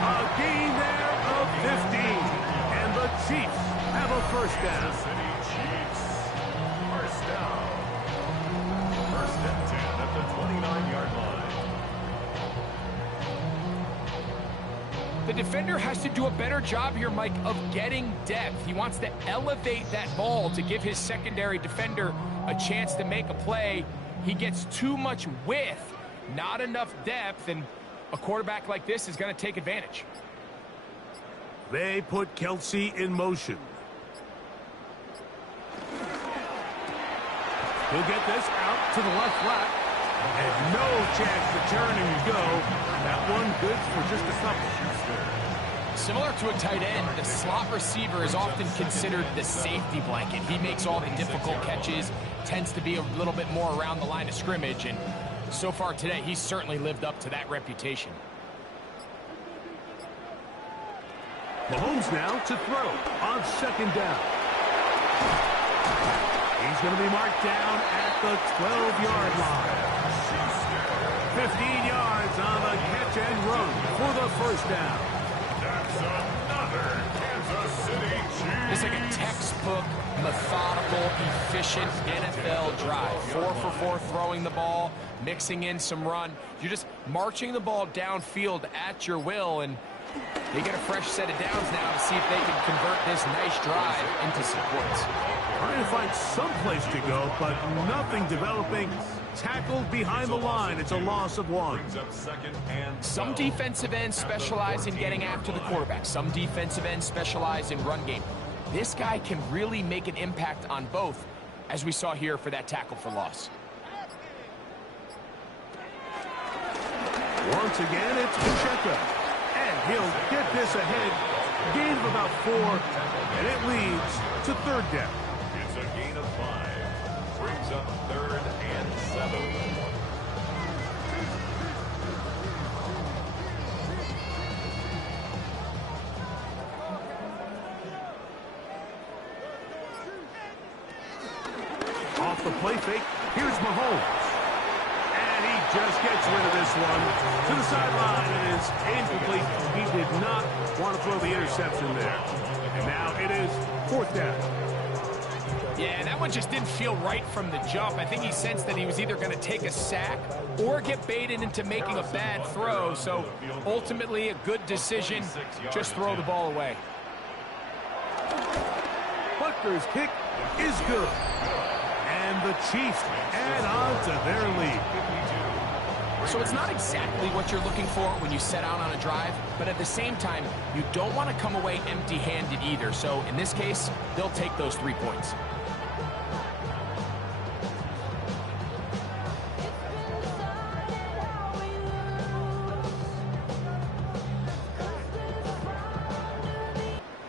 A gain there of 15. And the Chiefs have a first down. City Chiefs. First down. First and 10 at the 29-yard line. The defender has to do a better job here, Mike, of getting depth. He wants to elevate that ball to give his secondary defender a chance to make a play. He gets too much width, not enough depth, and a quarterback like this is going to take advantage. They put Kelsey in motion. He'll get this out to the left flat. And no chance to turn and go. That one good for just a couple. Similar to a tight end, the slot receiver is often considered the safety blanket. He makes all the difficult catches, tends to be a little bit more around the line of scrimmage, and so far today, he's certainly lived up to that reputation. Mahomes now to throw on second down. He's going to be marked down at the 12-yard line. 15 yards on the catch and run for the first down. That's another Kansas City Chiefs. It's like a textbook, methodical, efficient NFL drive. 4 for 4 throwing the ball, mixing in some run. You're just marching the ball downfield at your will, and they get a fresh set of downs now to see if they can convert this nice drive into some points. Trying to find some place to go, but nothing developing. Tackled behind the line. It's a loss of 1. Brings up second and Some defensive ends specialize in getting after the quarterback. Some defensive ends specialize in run game. This guy can really make an impact on both, as we saw here for that tackle for loss. Once again, it's Pacheco. And he'll get this ahead. Gain of about 4, and it leads to third down. it's a gain of 5. Brings up third and 7. Off the play fake, here's Mahomes. And he just gets rid of this one to the sideline. It is incomplete. He did not want to throw the interception there. And now it is fourth down. Yeah, that one just didn't feel right from the jump. I think he sensed that he was either going to take a sack or get baited into making a bad throw. So ultimately a good decision. Just throw the ball away. Butker's kick is good. And the Chiefs add on to their lead. So it's not exactly what you're looking for when you set out on a drive, but at the same time, you don't want to come away empty-handed either. So in this case, they'll take those 3 points.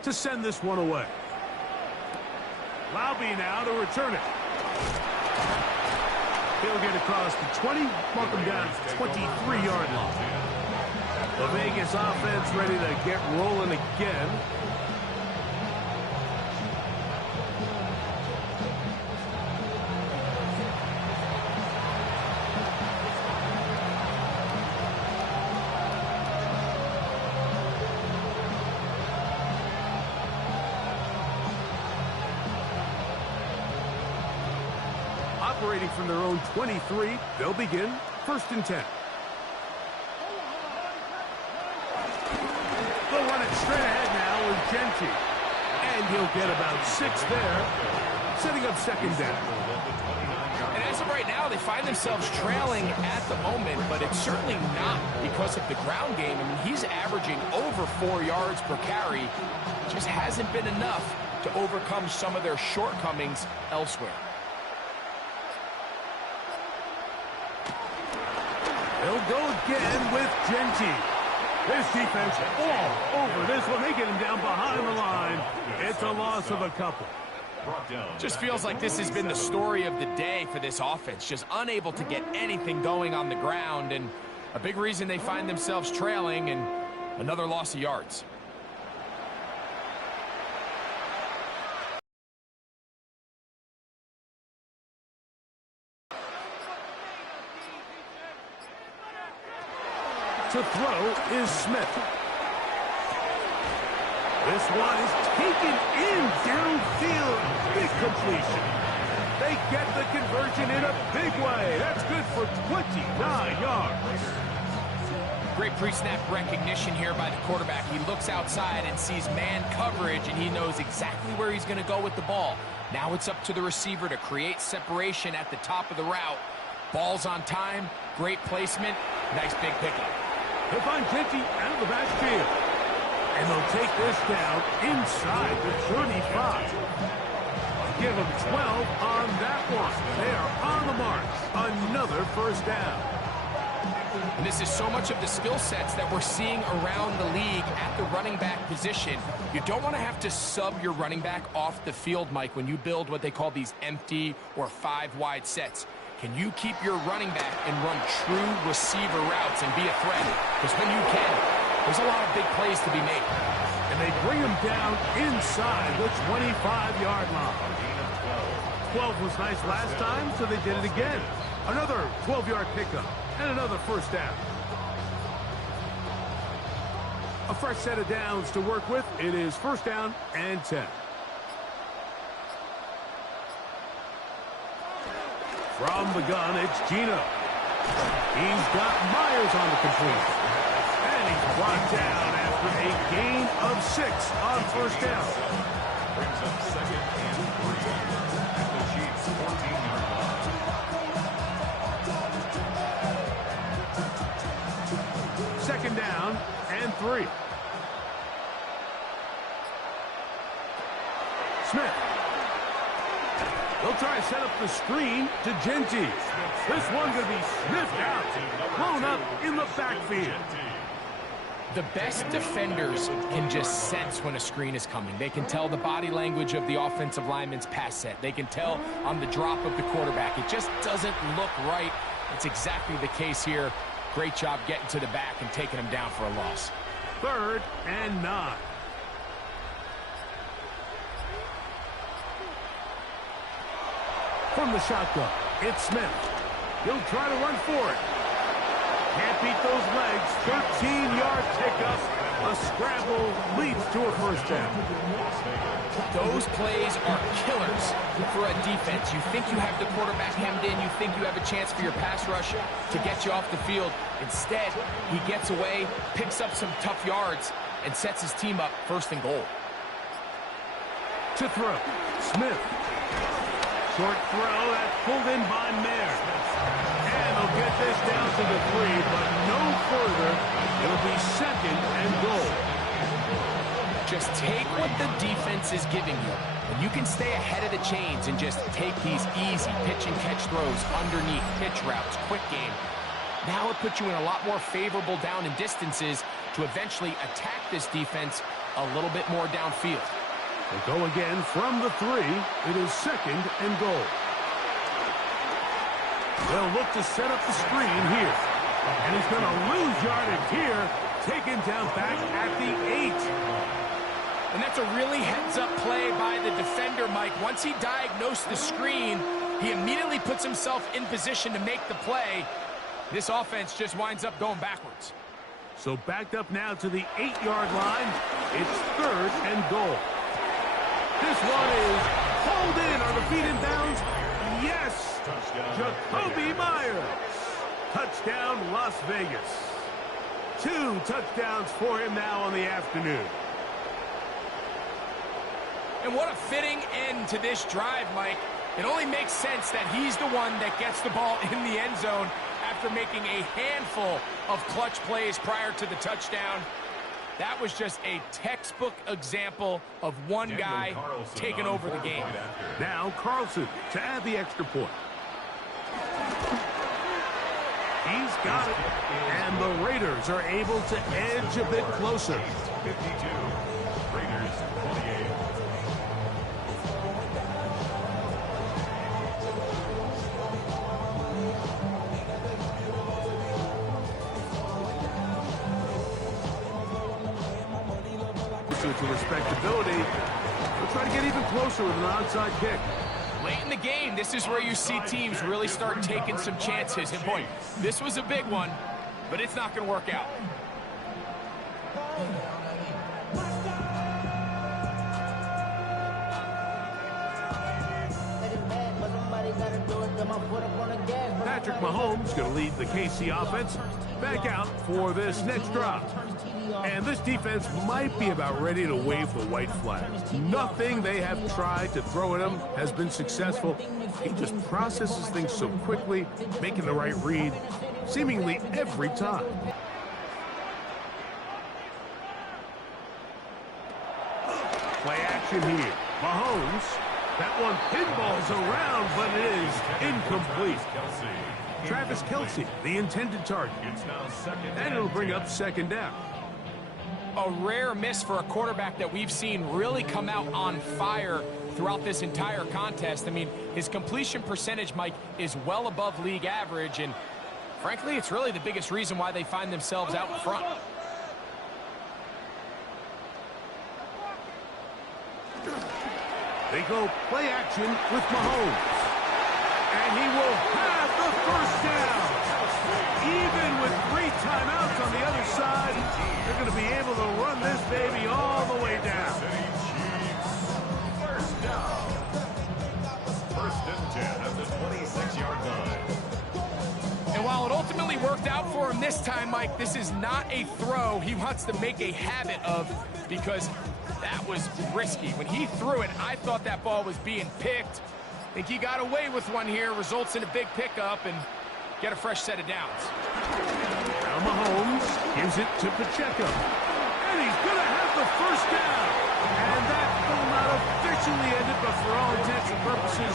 To send this one away. Laube now to return it. He'll get across the 20, mark him down at the 23-yard line. The Vegas offense ready to get rolling again. Operating from their own 23, they'll begin 1st and 10. They'll run it straight ahead now with Genty. And he'll get about 6 there, setting up 2nd down. And as of right now, they find themselves trailing at the moment, but it's certainly not because of the ground game. I mean, he's averaging over 4 yards per carry. Just hasn't been enough to overcome some of their shortcomings elsewhere. They'll go again with Genty. This defense all over this one. They get him down behind the line. It's a loss of a couple. Just feels like this has been the story of the day for this offense. Just unable to get anything going on the ground. And a big reason they find themselves trailing and another loss of yards. To throw is Smith. This one is taken in downfield. Big completion. They get the conversion in a big way. That's good for 29 yards. Great pre-snap recognition here by the quarterback. He looks outside and sees man coverage, and he knows exactly where he's going to go with the ball. Now it's up to the receiver to create separation at the top of the route. Ball's on time, great placement, nice big pickup. They'll find Genty out of the backfield. And they'll take this down inside the 35. Give them 12 on that one. They are on the mark. Another 1st down. And this is so much of the skill sets that we're seeing around the league at the running back position. You don't want to have to sub your running back off the field, Mike, when you build what they call these empty or 5-wide sets. Can you keep your running back and run true receiver routes and be a threat? Because when you can, there's a lot of big plays to be made. And they bring him down inside the 25-yard line. 12 was nice last time, so they did it again. Another 12-yard pickup and another 1st down. A fresh set of downs to work with. It is 1st down and 10. From the gun, it's Gino. He's got Myers on the completion. And he's brought down after a gain of 6 on 1st down. Brings up 2nd and 3 at the Chiefs' 14-yard line. 2nd down and 3. Smith. They'll try to set up the screen to Genty. This one's going to be sniffed out, blown up in the backfield. The best defenders can just sense when a screen is coming. They can tell the body language of the offensive lineman's pass set. They can tell on the drop of the quarterback. It just doesn't look right. It's exactly the case here. Great job getting to the back and taking him down for a loss. 3rd and 9. From the shotgun, it's Smith. He'll try to run for it. Can't beat those legs. 13-yard pickup. A scramble leads to a 1st down. Those plays are killers for a defense. You think you have the quarterback hemmed in. You think you have a chance for your pass rush to get you off the field. Instead, he gets away, picks up some tough yards, and sets his team up 1st and goal. To throw, Smith. Short throw, that's pulled in by Mayer. And they'll get this down to the 3, but no further. It'll be 2nd and goal. Just take what the defense is giving you. And you can stay ahead of the chains and just take these easy pitch and catch throws underneath, pitch routes, quick game. Now it puts you in a lot more favorable down and distances to eventually attack this defense a little bit more downfield. They'll go again from the 3. It is 2nd and goal. They'll look to set up the screen here. And he's going to lose yardage here, taken down back at the 8. And that's a really heads-up play by the defender, Mike. Once he diagnosed the screen, he immediately puts himself in position to make the play. This offense just winds up going backwards. So backed up now to the 8-yard line. It's 3rd and goal. This one is pulled in. Are the feet in bounds? Yes! Jacoby Myers. Touchdown, Las Vegas. 2 touchdowns for him now on the afternoon. And what a fitting end to this drive, Mike. It only makes sense that he's the one that gets the ball in the end zone after making a handful of clutch plays prior to the touchdown. That was just a textbook example of one guy taking over the game. Now Carlson to add the extra point. He's got it. And the Raiders are able to edge a bit closer. 52. Raiders 28. To respectability. We'll try to get even closer with an onside kick. Late in the game, this is where you see teams really start taking some chances. And boy, this was a big one, but it's not going to work out. Patrick Mahomes going to lead the KC offense back out for this next drive. And this defense might be about ready to wave the white flag. Nothing they have tried to throw at him has been successful. He just processes things so quickly, making the right read, seemingly every time. Play action here. Mahomes. That one pinballs around, but it is incomplete. Travis Kelce, the intended target. And it'll bring up 2nd down. A rare miss for a quarterback that we've seen really come out on fire throughout this entire contest. I mean, his completion percentage, Mike, is well above league average, and frankly, it's really the biggest reason why they find themselves out in front. They go play action with Mahomes. And he will have the 1st down. Even with 3 timeouts on the other side, they're going to be able to run this baby all the way down. First down. 1st and 10 at the 26-yard line. And while it ultimately worked out for him this time, Mike, this is not a throw he wants to make a habit of, because that was risky. When he threw it, I thought that ball was being picked. I think he got away with one here, results in a big pickup, and get a fresh set of downs. Now Mahomes gives it to Pacheco. And he's going to have the 1st down. And that will not officially end it, but for all intents and purposes,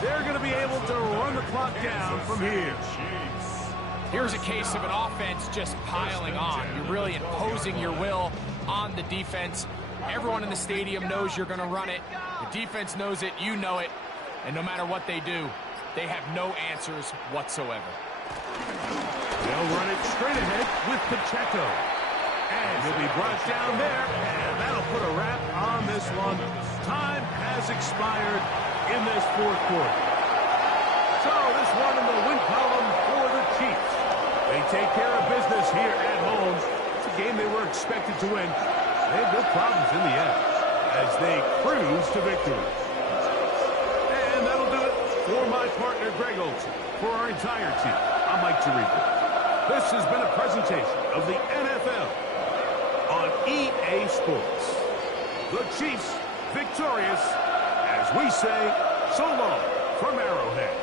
they're going to be able to run the clock down from here. Here's a case of an offense just piling on. You're really imposing your will on the defense. Everyone in the stadium knows you're going to run it. The defense knows it, you know it. And no matter what they do, they have no answers whatsoever. They'll run it straight ahead with Pacheco. And he'll be brought down there, and that'll put a wrap on this one. Time has expired in this 4th quarter. So this one in the win column for the Chiefs. They take care of business here at home. It's a game they were expected to win. They had no problems in the end as they cruise to victory. And that'll do it for my partner, Greg Olson. For our entire team, I'm Mike Tirico. This has been a presentation of the NFL on EA Sports. The Chiefs victorious, as we say, so long from Arrowhead.